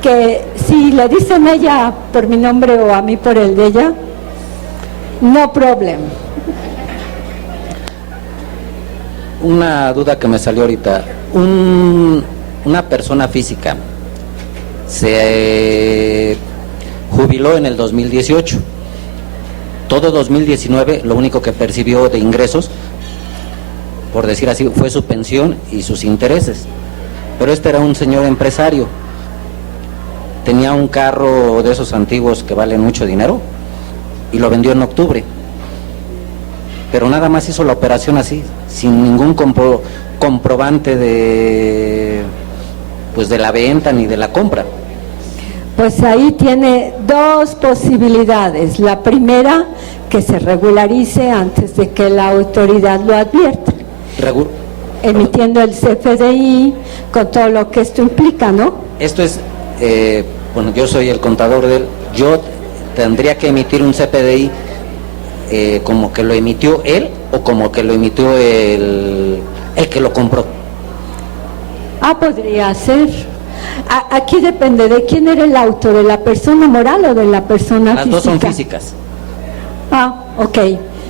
que si le dicen a ella por mi nombre o a mí por el de ella, no problem. Una duda que me salió ahorita. Una persona física se jubiló en el 2018. Todo 2019 lo único que percibió de ingresos, por decir así, fue su pensión y sus intereses. Pero este era un señor empresario. Tenía un carro de esos antiguos que valen mucho dinero y lo vendió en octubre. Pero nada más hizo la operación así, sin ningún comprobante de la venta ni de la compra. Pues ahí tiene dos posibilidades. La primera, que se regularice antes de que la autoridad lo advierta, emitiendo el CFDI con todo lo que esto implica, ¿no? Esto es, bueno, yo soy el contador de él, yo tendría que emitir un CFDI como que lo emitió él o como que lo emitió el que lo compró. Podría ser. Aquí depende de quién era el autor, de la persona moral o de la persona física. Las dos son físicas. Ok.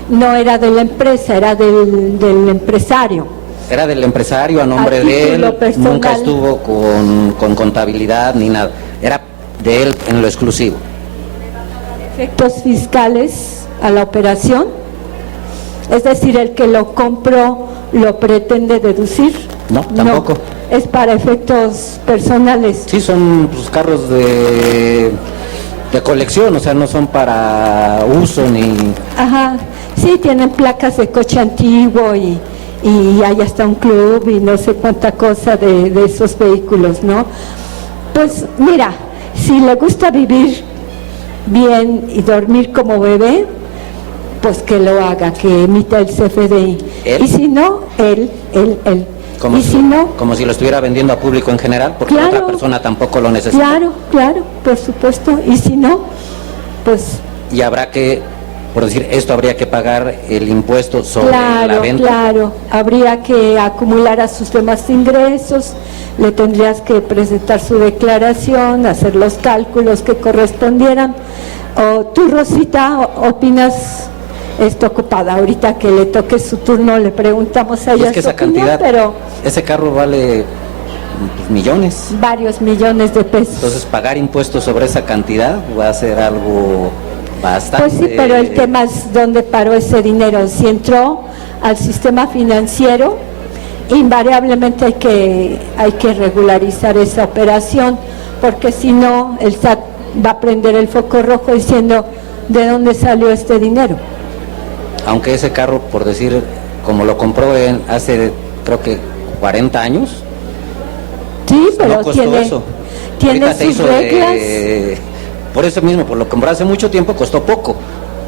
No era de la empresa, era del empresario. Era del empresario a nombre de él, nunca estuvo con contabilidad ni nada. Era de él en lo exclusivo. ¿Efectos fiscales a la operación? Es decir, el que lo compró lo pretende deducir. No, tampoco. No, es para efectos personales. Sí, son carros de colección, o sea, no son para uso ni... Ajá, sí, tienen placas de coche antiguo y hay hasta un club y no sé cuánta cosa de esos vehículos, ¿no? Pues mira, si le gusta vivir bien y dormir como bebé, pues que lo haga, que emita el CFDI. ¿Él? Y si no, él. Como si lo estuviera vendiendo a público en general, porque claro, otra persona tampoco lo necesita. Claro, por supuesto. Y si no, pues... Y habrá que, por decir, esto habría que pagar el impuesto sobre la venta. Claro, habría que acumular a sus demás ingresos, le tendrías que presentar su declaración, hacer los cálculos que correspondieran. O tú, Rosita, opinas... Está ocupada, ahorita que le toque su turno le preguntamos a ella. Es que esa cantidad, pero ese carro vale millones. Varios millones de pesos. Entonces pagar impuestos sobre esa cantidad va a ser algo bastante... Pues sí, pero el tema es dónde paró ese dinero. Si entró al sistema financiero, invariablemente hay que regularizar esa operación, porque si no, el SAT va a prender el foco rojo diciendo ¿de dónde salió este dinero? Aunque ese carro, por decir, como lo compró hace creo que 40 años, sí, pero no costó eso. Tiene sus reglas. Por eso mismo, por lo que compró hace mucho tiempo costó poco,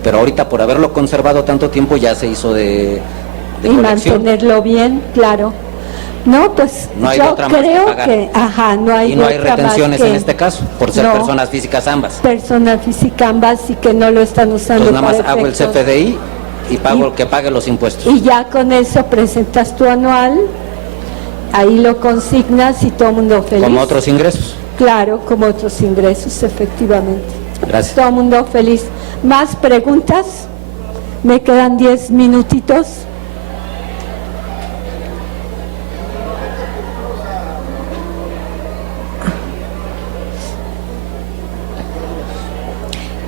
pero ahorita por haberlo conservado tanto tiempo ya se hizo de y colección. Mantenerlo bien, claro. No, pues no hay yo otra más creo que pagar. No hay y no hay retenciones que, en este caso, por ser personas físicas ambas. Personas físicas ambas y que no lo están usando. Entonces nada más para hago el efectos. CFDI y pago que pague los impuestos. Y ya con eso presentas tu anual, ahí lo consignas y todo el mundo feliz. Como otros ingresos. Claro, como otros ingresos, efectivamente. Gracias. Todo el mundo feliz. ¿Más preguntas? Me quedan 10 minutitos.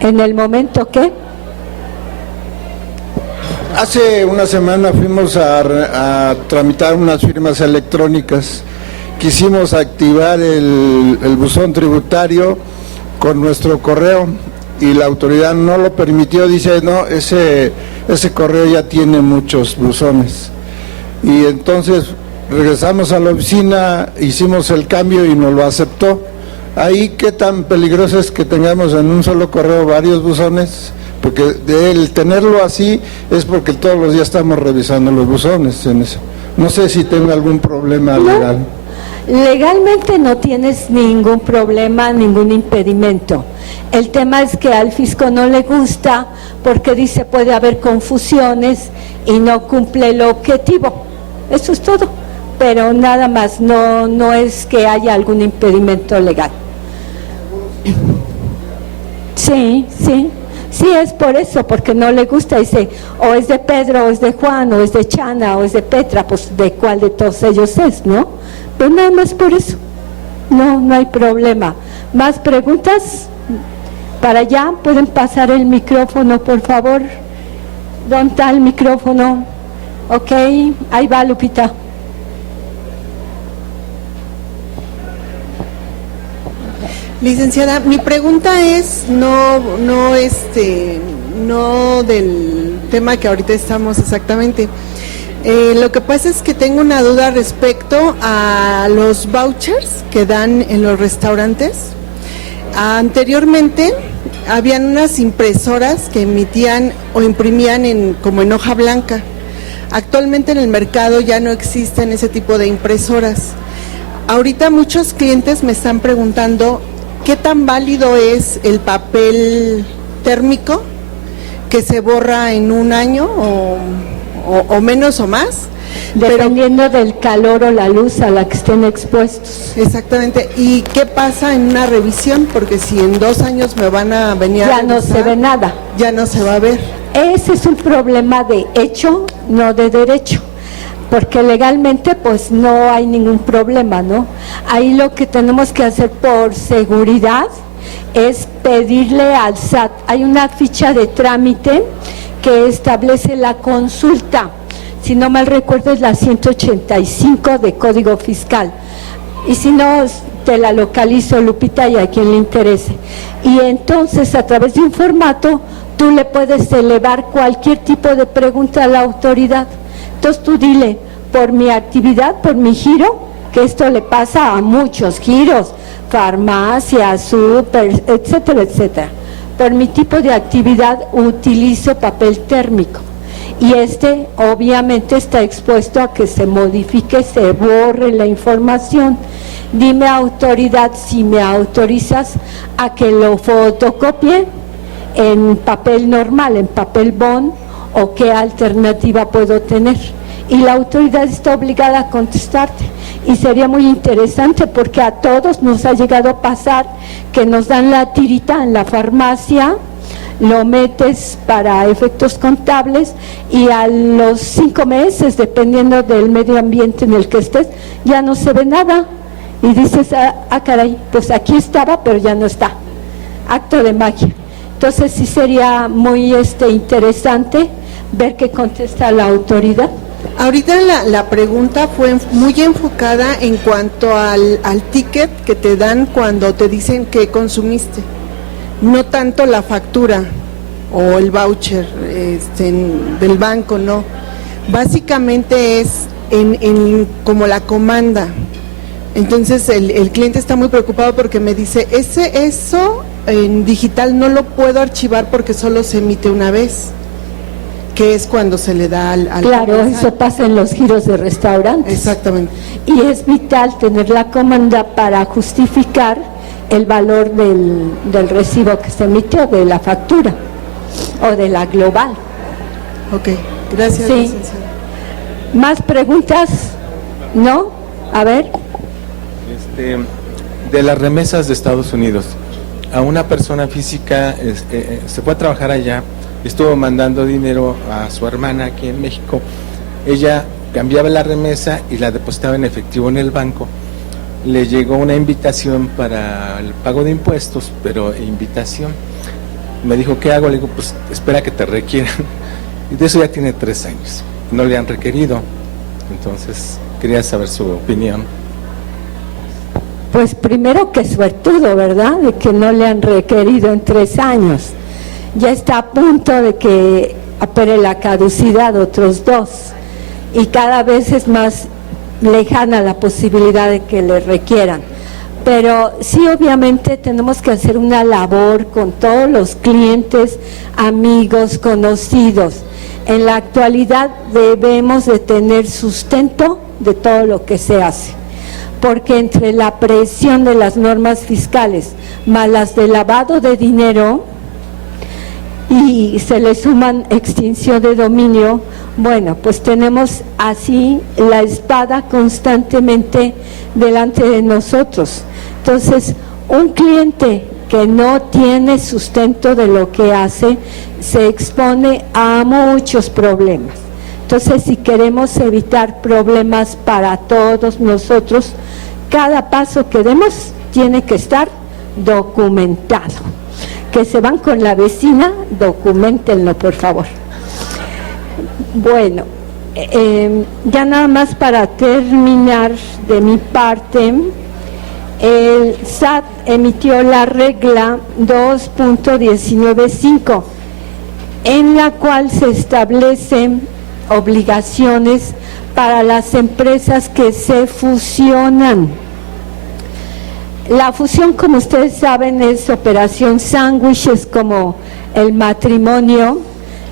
En el momento que... Hace una semana fuimos a tramitar unas firmas electrónicas, quisimos activar el buzón tributario con nuestro correo y la autoridad no lo permitió, dice, no, ese correo ya tiene muchos buzones. Y entonces regresamos a la oficina, hicimos el cambio y nos lo aceptó. Ahí, ¿qué tan peligroso es que tengamos en un solo correo varios buzones? Porque de el tenerlo así es porque todos los días estamos revisando los buzones en eso. No sé si tengo algún problema legal. Legalmente no tienes ningún problema, ningún impedimento. El tema es que al fisco no le gusta porque dice puede haber confusiones y no cumple el objetivo. Eso es todo, pero nada más, no es que haya algún impedimento legal. Sí, es por eso, porque no le gusta, dice, o es de Pedro, o es de Juan, o es de Chana, o es de Petra, pues de cuál de todos ellos es, ¿no? Pero nada más por eso, no hay problema. ¿Más preguntas? Para allá, ¿pueden pasar el micrófono, por favor? ¿Dónde está el micrófono? Ok, ahí va, Lupita. Licenciada, mi pregunta es no del tema que ahorita estamos exactamente. Lo que pasa es que tengo una duda respecto a los vouchers que dan en los restaurantes. Anteriormente habían unas impresoras que emitían o imprimían como en hoja blanca. Actualmente en el mercado ya no existen ese tipo de impresoras. Ahorita muchos clientes me están preguntando qué tan válido es el papel térmico que se borra en un año o menos o más. Dependiendo del calor o la luz a la que estén expuestos. Exactamente. ¿Y qué pasa en una revisión? Porque si en 2 años me van a venir a revisar, no se ve nada. Ya no se va a ver. Ese es un problema de hecho, no de derecho. Porque legalmente pues no hay ningún problema, ¿no? Ahí lo que tenemos que hacer por seguridad es pedirle al SAT. Hay una ficha de trámite que establece la consulta. Si no mal recuerdo es la 185 de Código Fiscal. Y si no, te la localizo, Lupita, y a quien le interese. Y entonces a través de un formato tú le puedes elevar cualquier tipo de pregunta a la autoridad. Entonces tú dile, por mi actividad, por mi giro, que esto le pasa a muchos giros, farmacias, súper, etcétera, etcétera. Por mi tipo de actividad utilizo papel térmico y obviamente está expuesto a que se modifique, se borre la información. Dime, autoridad, si me autorizas a que lo fotocopie en papel normal, en papel bond, o qué alternativa puedo tener. Y la autoridad está obligada a contestarte. Y sería muy interesante porque a todos nos ha llegado a pasar que nos dan la tirita en la farmacia, lo metes para efectos contables y a los 5 meses, dependiendo del medio ambiente en el que estés, ya no se ve nada. Y dices, caray, pues aquí estaba, pero ya no está. Acto de magia. Entonces sí sería muy interesante ver qué contesta la autoridad. Ahorita la pregunta fue muy enfocada en cuanto al ticket que te dan cuando te dicen que consumiste, no tanto la factura o el voucher del banco, no. Básicamente es en como la comanda. Entonces el cliente está muy preocupado porque me dice, eso en digital no lo puedo archivar porque solo se emite una vez, que es cuando se le da al claro, eso pasa en los giros de restaurantes. Exactamente. Y es vital tener la comanda para justificar el valor del recibo que se emitió, de la factura o de la global. Ok, gracias. Sí. ¿Más preguntas? ¿No? A ver. De las remesas de Estados Unidos, a una persona física se fue a trabajar allá, estuvo mandando dinero a su hermana aquí en México, ella cambiaba la remesa y la depositaba en efectivo en el banco, le llegó una invitación para el pago de impuestos, pero invitación, me dijo, ¿qué hago? Le digo, pues espera que te requieran, y de eso ya tiene 3 años, no le han requerido, entonces quería saber su opinión. Pues primero que suertudo, ¿verdad? De que no le han requerido en 3 años. Ya está a punto de que opere la caducidad otros 2 y cada vez es más lejana la posibilidad de que le requieran. Pero sí, obviamente tenemos que hacer una labor con todos los clientes, amigos, conocidos. En la actualidad debemos de tener sustento de todo lo que se hace, porque entre la presión de las normas fiscales más las de lavado de dinero y se le suman extinción de dominio, bueno, pues tenemos así la espada constantemente delante de nosotros. Entonces, un cliente que no tiene sustento de lo que hace, se expone a muchos problemas. Entonces, si queremos evitar problemas para todos nosotros, cada paso que demos tiene que estar documentado. Que se van con la vecina, documentenlo, por favor. Bueno, ya nada más para terminar de mi parte, el SAT emitió la regla 2.195, en la cual se establecen obligaciones para las empresas que se fusionan. La fusión, como ustedes saben, es operación sándwich, es como el matrimonio,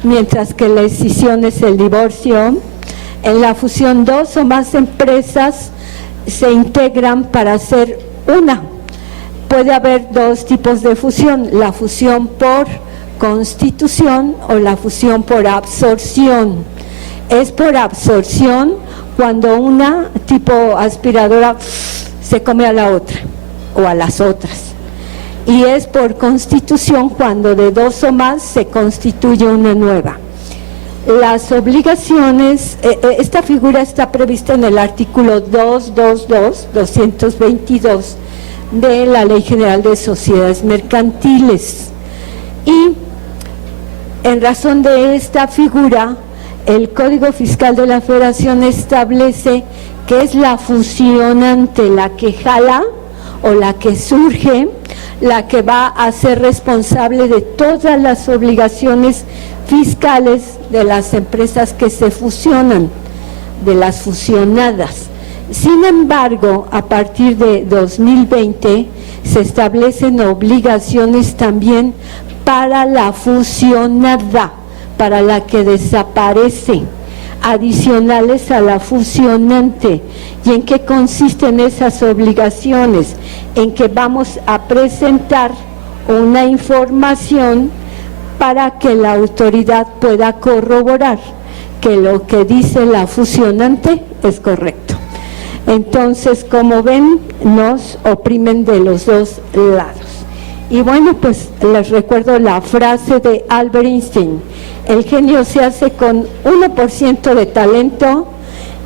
mientras que la escisión es el divorcio. En la fusión, 2 o más empresas se integran para hacer una. Puede haber 2 tipos de fusión, la fusión por constitución o la fusión por absorción. Es por absorción cuando una tipo aspiradora se come a la otra o a las otras, y es por constitución cuando de 2 o más se constituye una nueva. Las obligaciones, esta figura está prevista en el artículo 222 de la Ley General de Sociedades Mercantiles, y en razón de esta figura el Código Fiscal de la Federación establece que es la fusionante la que jala o la que surge, la que va a ser responsable de todas las obligaciones fiscales de las empresas que se fusionan, de las fusionadas. Sin embargo, a partir de 2020 se establecen obligaciones también para la fusionada, para la que desaparece, adicionales a la fusionante. ¿Y en qué consisten esas obligaciones? En que vamos a presentar una información para que la autoridad pueda corroborar que lo que dice la fusionante es correcto. Entonces, como ven, nos oprimen de los 2 lados. Y bueno, pues les recuerdo la frase de Albert Einstein: el genio se hace con 1% de talento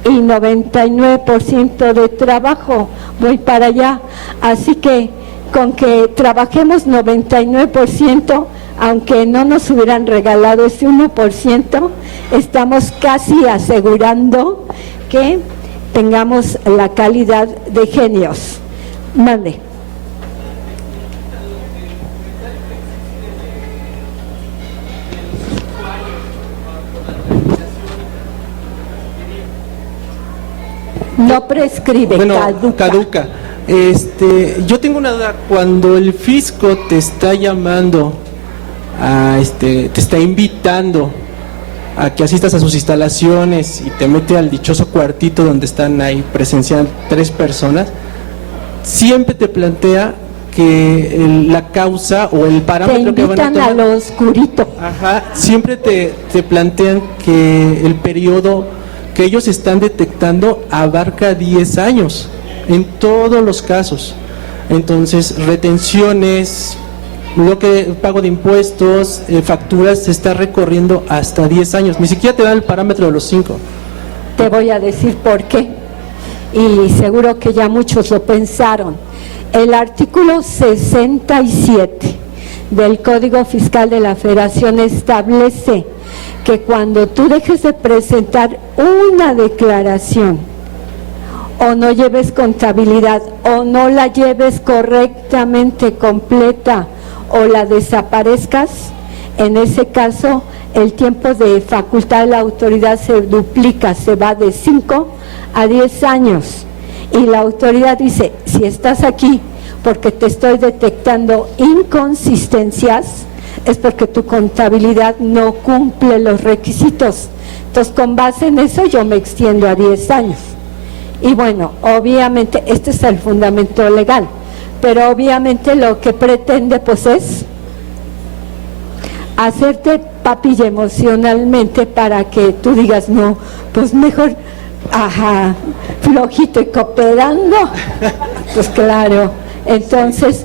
y 99% de trabajo. Voy para allá, así que con que trabajemos 99%, aunque no nos hubieran regalado ese 1%, estamos casi asegurando que tengamos la calidad de genios. Mande. No prescribe, Bueno, caduca. Yo tengo una duda. Cuando el fisco te está llamando, te está invitando a que asistas a sus instalaciones y te mete al dichoso cuartito donde están ahí presenciando 3 personas, siempre te plantea que la causa o el parámetro que van a tomar, a lo oscurito. Ajá, siempre te plantean que el periodo que ellos están detectando abarca 10 años, en todos los casos. Entonces, retenciones, lo que pago de impuestos, facturas, se está recorriendo hasta 10 años. Ni siquiera te dan el parámetro de los 5. Te voy a decir por qué, y seguro que ya muchos lo pensaron. El artículo 67 del Código Fiscal de la Federación establece que cuando tú dejes de presentar una declaración o no lleves contabilidad, o no la lleves correctamente completa, o la desaparezcas, en ese caso el tiempo de facultad de la autoridad se duplica, se va de 5 a 10 años. Y la autoridad dice, si estás aquí porque te estoy detectando inconsistencias, es porque tu contabilidad no cumple los requisitos. Entonces, con base en eso, yo me extiendo a 10 años. Y bueno, obviamente, este es el fundamento legal, pero obviamente lo que pretende, pues, es hacerte papilla emocionalmente para que tú digas, no, pues mejor, flojito y cooperando. Pues claro, entonces,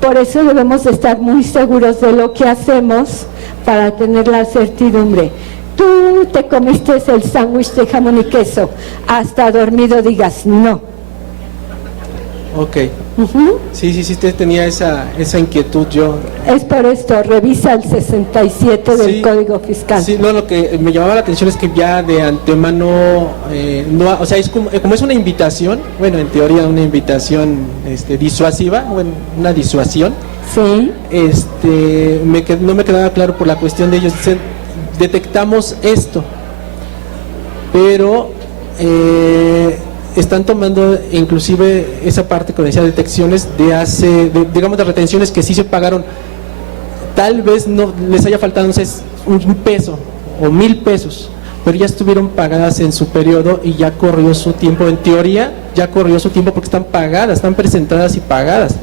por eso debemos de estar muy seguros de lo que hacemos para tener la certidumbre. Tú te comiste el sándwich de jamón y queso, hasta dormido digas no. Ok. Sí, tenía esa inquietud yo. Es por esto, revisa el 67 del Código Fiscal. Sí, no, lo que me llamaba la atención es que ya de antemano, no, o sea, es como es una invitación, bueno, en teoría una invitación disuasiva, bueno, una disuasión. Sí. No me quedaba claro por la cuestión de ellos, dicen, detectamos esto, pero están tomando inclusive esa parte que decía detecciones digamos de retenciones que sí se pagaron, tal vez no les haya faltado, no sé, un peso o 1,000 pesos, pero ya estuvieron pagadas en su periodo y ya corrió su tiempo, en teoría ya corrió su tiempo porque están pagadas, están presentadas y pagadas.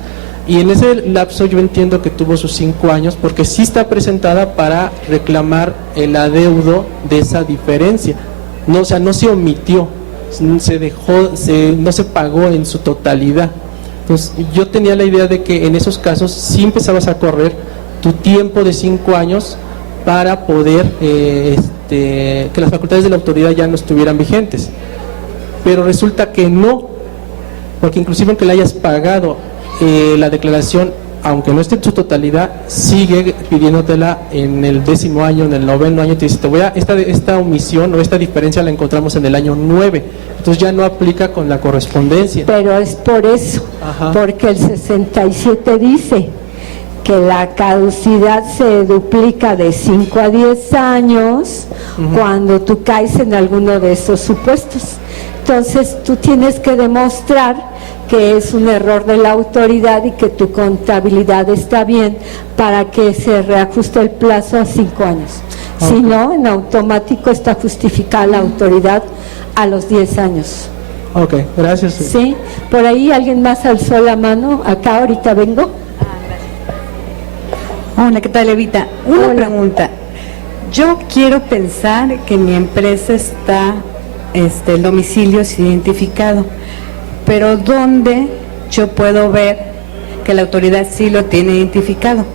Y en ese lapso yo entiendo que tuvo sus 5 años porque sí está presentada para reclamar el adeudo de esa diferencia. No, o sea, no se omitió, se dejó, no se pagó en su totalidad. Entonces yo tenía la idea de que en esos casos sí empezabas a correr tu tiempo de 5 años para poder que las facultades de la autoridad ya no estuvieran vigentes. Pero resulta que no, porque inclusive aunque le hayas pagado la declaración, aunque no esté en su totalidad, sigue pidiéndotela en el 10º año, en el 9º año, te dice, esta omisión o esta diferencia la encontramos en el año 9, entonces ya no aplica con la correspondencia. Pero es por eso, porque el 67 dice que la caducidad se duplica de 5 a 10 años cuando tú caes en alguno de esos supuestos. Entonces tú tienes que demostrar que es un error de la autoridad y que tu contabilidad está bien para que se reajuste el plazo a 5 años. Si no, en automático está justificada la autoridad a los 10 años. Ok, gracias. Sí, por ahí alguien más alzó la mano, acá ahorita vengo. Hola, ¿qué tal, Evita? Una pregunta. Yo quiero pensar que mi empresa está, el domicilio es identificado, pero ¿dónde yo puedo ver que la autoridad sí lo tiene identificado?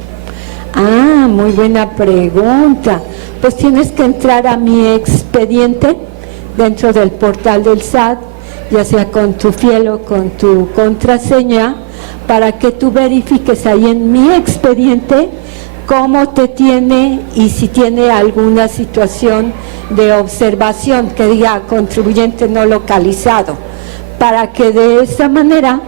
Muy buena pregunta. Pues tienes que entrar a mi expediente dentro del portal del SAT, ya sea con tu fiel o con tu contraseña, para que tú verifiques ahí en mi expediente cómo te tiene y si tiene alguna situación de observación que diga contribuyente no localizado, para que de esa manera,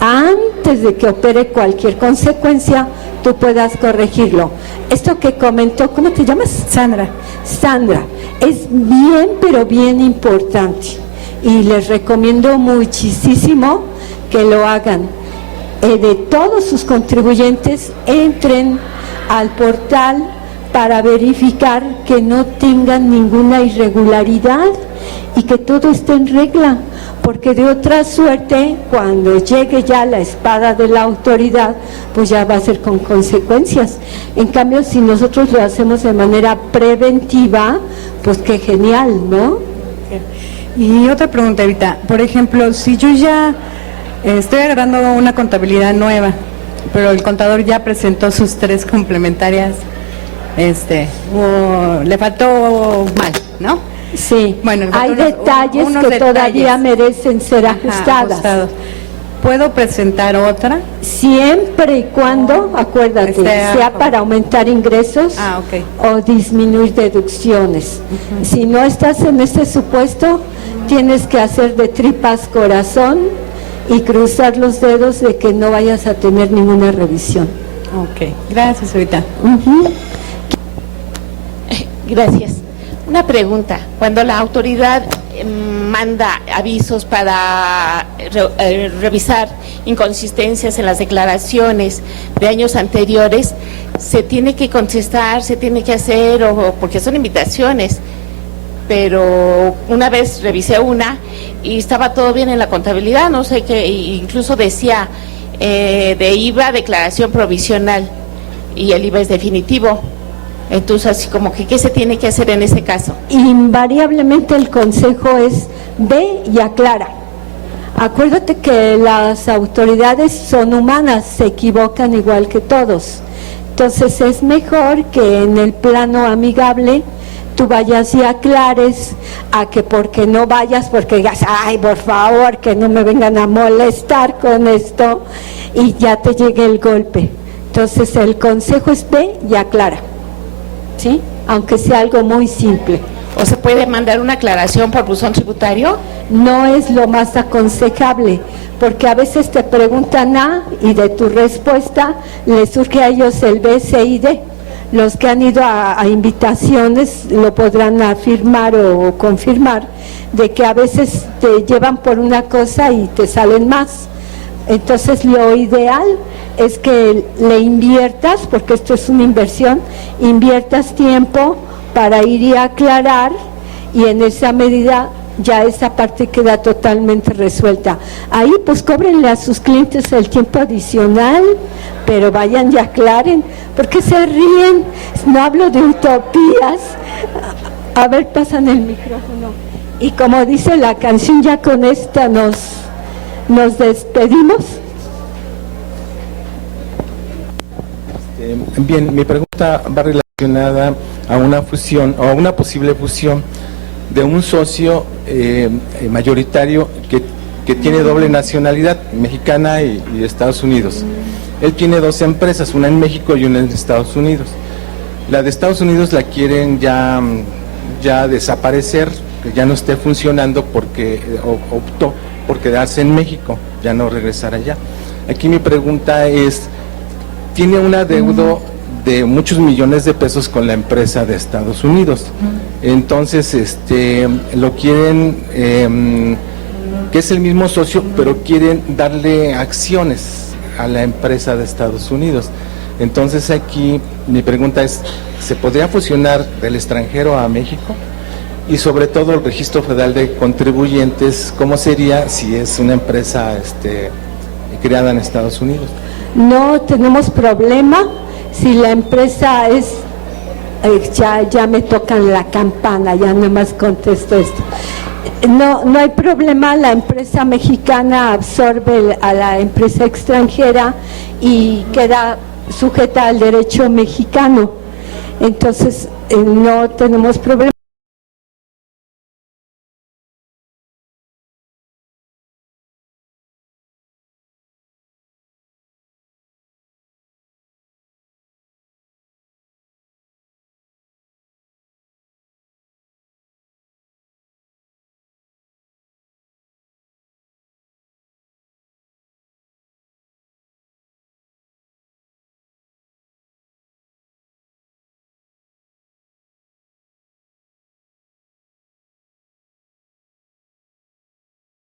antes de que opere cualquier consecuencia, tú puedas corregirlo. Esto que comentó, ¿cómo te llamas? Sandra. Sandra, es bien, pero bien importante. Y les recomiendo muchísimo que lo hagan. De todos sus contribuyentes, entren al portal para verificar que no tengan ninguna irregularidad y que todo esté en regla, porque de otra suerte, cuando llegue ya la espada de la autoridad, pues ya va a ser con consecuencias. En cambio, si nosotros lo hacemos de manera preventiva, pues qué genial, ¿no? Y otra pregunta, Evita, por ejemplo, si yo ya estoy agarrando una contabilidad nueva, pero el contador ya presentó sus 3 complementarias, le faltó mal, ¿no? Sí, bueno, hay detalles que todavía merecen ser ajustados. ¿Puedo presentar otra? Siempre y cuando, acuérdate, sea para aumentar ingresos o disminuir deducciones. Si no estás en este supuesto, tienes que hacer de tripas corazón y cruzar los dedos de que no vayas a tener ninguna revisión. Ok, gracias ahorita. Gracias. Una pregunta. Cuando la autoridad manda avisos para revisar inconsistencias en las declaraciones de años anteriores, ¿se tiene que contestar, se tiene que hacer, o porque son invitaciones? Pero una vez revisé una y estaba todo bien en la contabilidad, no sé qué, incluso decía de IVA declaración provisional y el IVA es definitivo. Entonces, así como que, ¿qué se tiene que hacer en ese caso? Invariablemente el consejo es ve y aclara. Acuérdate que las autoridades son humanas, se equivocan igual que todos. Entonces es mejor que en el plano amigable tú vayas y aclares, a que porque no vayas, porque digas, ay, por favor, que no me vengan a molestar con esto, y ya te llegue el golpe. Entonces el consejo es ve y aclara, ¿sí? Aunque sea algo muy simple. ¿O se puede mandar una aclaración por buzón tributario? No es lo más aconsejable, porque a veces te preguntan A y de tu respuesta les surge a ellos el B, C y D. Los que han ido a invitaciones lo podrán afirmar o confirmar, de que a veces te llevan por una cosa y te salen más. Entonces lo ideal es que le inviertas, porque esto es una inversión, inviertas tiempo para ir y aclarar, y en esa medida ya esa parte queda totalmente resuelta. Ahí pues cóbrenle a sus clientes el tiempo adicional, pero vayan y aclaren. ¿Por qué se ríen? No hablo de utopías. A ver, pasan el micrófono. Y como dice la canción, ya con esta nos despedimos. Bien, mi pregunta va relacionada a una fusión o a una posible fusión de un socio mayoritario que tiene doble nacionalidad, mexicana y de Estados Unidos. Él tiene dos empresas, una en México y una en Estados Unidos. La de Estados Unidos la quieren ya desaparecer, que ya no esté funcionando porque optó por quedarse en México, ya no regresar allá. Aquí mi pregunta es, tiene un adeudo de muchos millones de pesos con la empresa de Estados Unidos. Entonces, lo quieren, que es el mismo socio, pero quieren darle acciones a la empresa de Estados Unidos. Entonces aquí mi pregunta es, ¿se podría fusionar del extranjero a México? Y sobre todo el registro federal de contribuyentes, ¿cómo sería si es una empresa creada en Estados Unidos? No tenemos problema si la empresa es, ya me tocan la campana, ya nada más contesto esto. No hay problema, la empresa mexicana absorbe a la empresa extranjera y queda sujeta al derecho mexicano. Entonces no tenemos problema.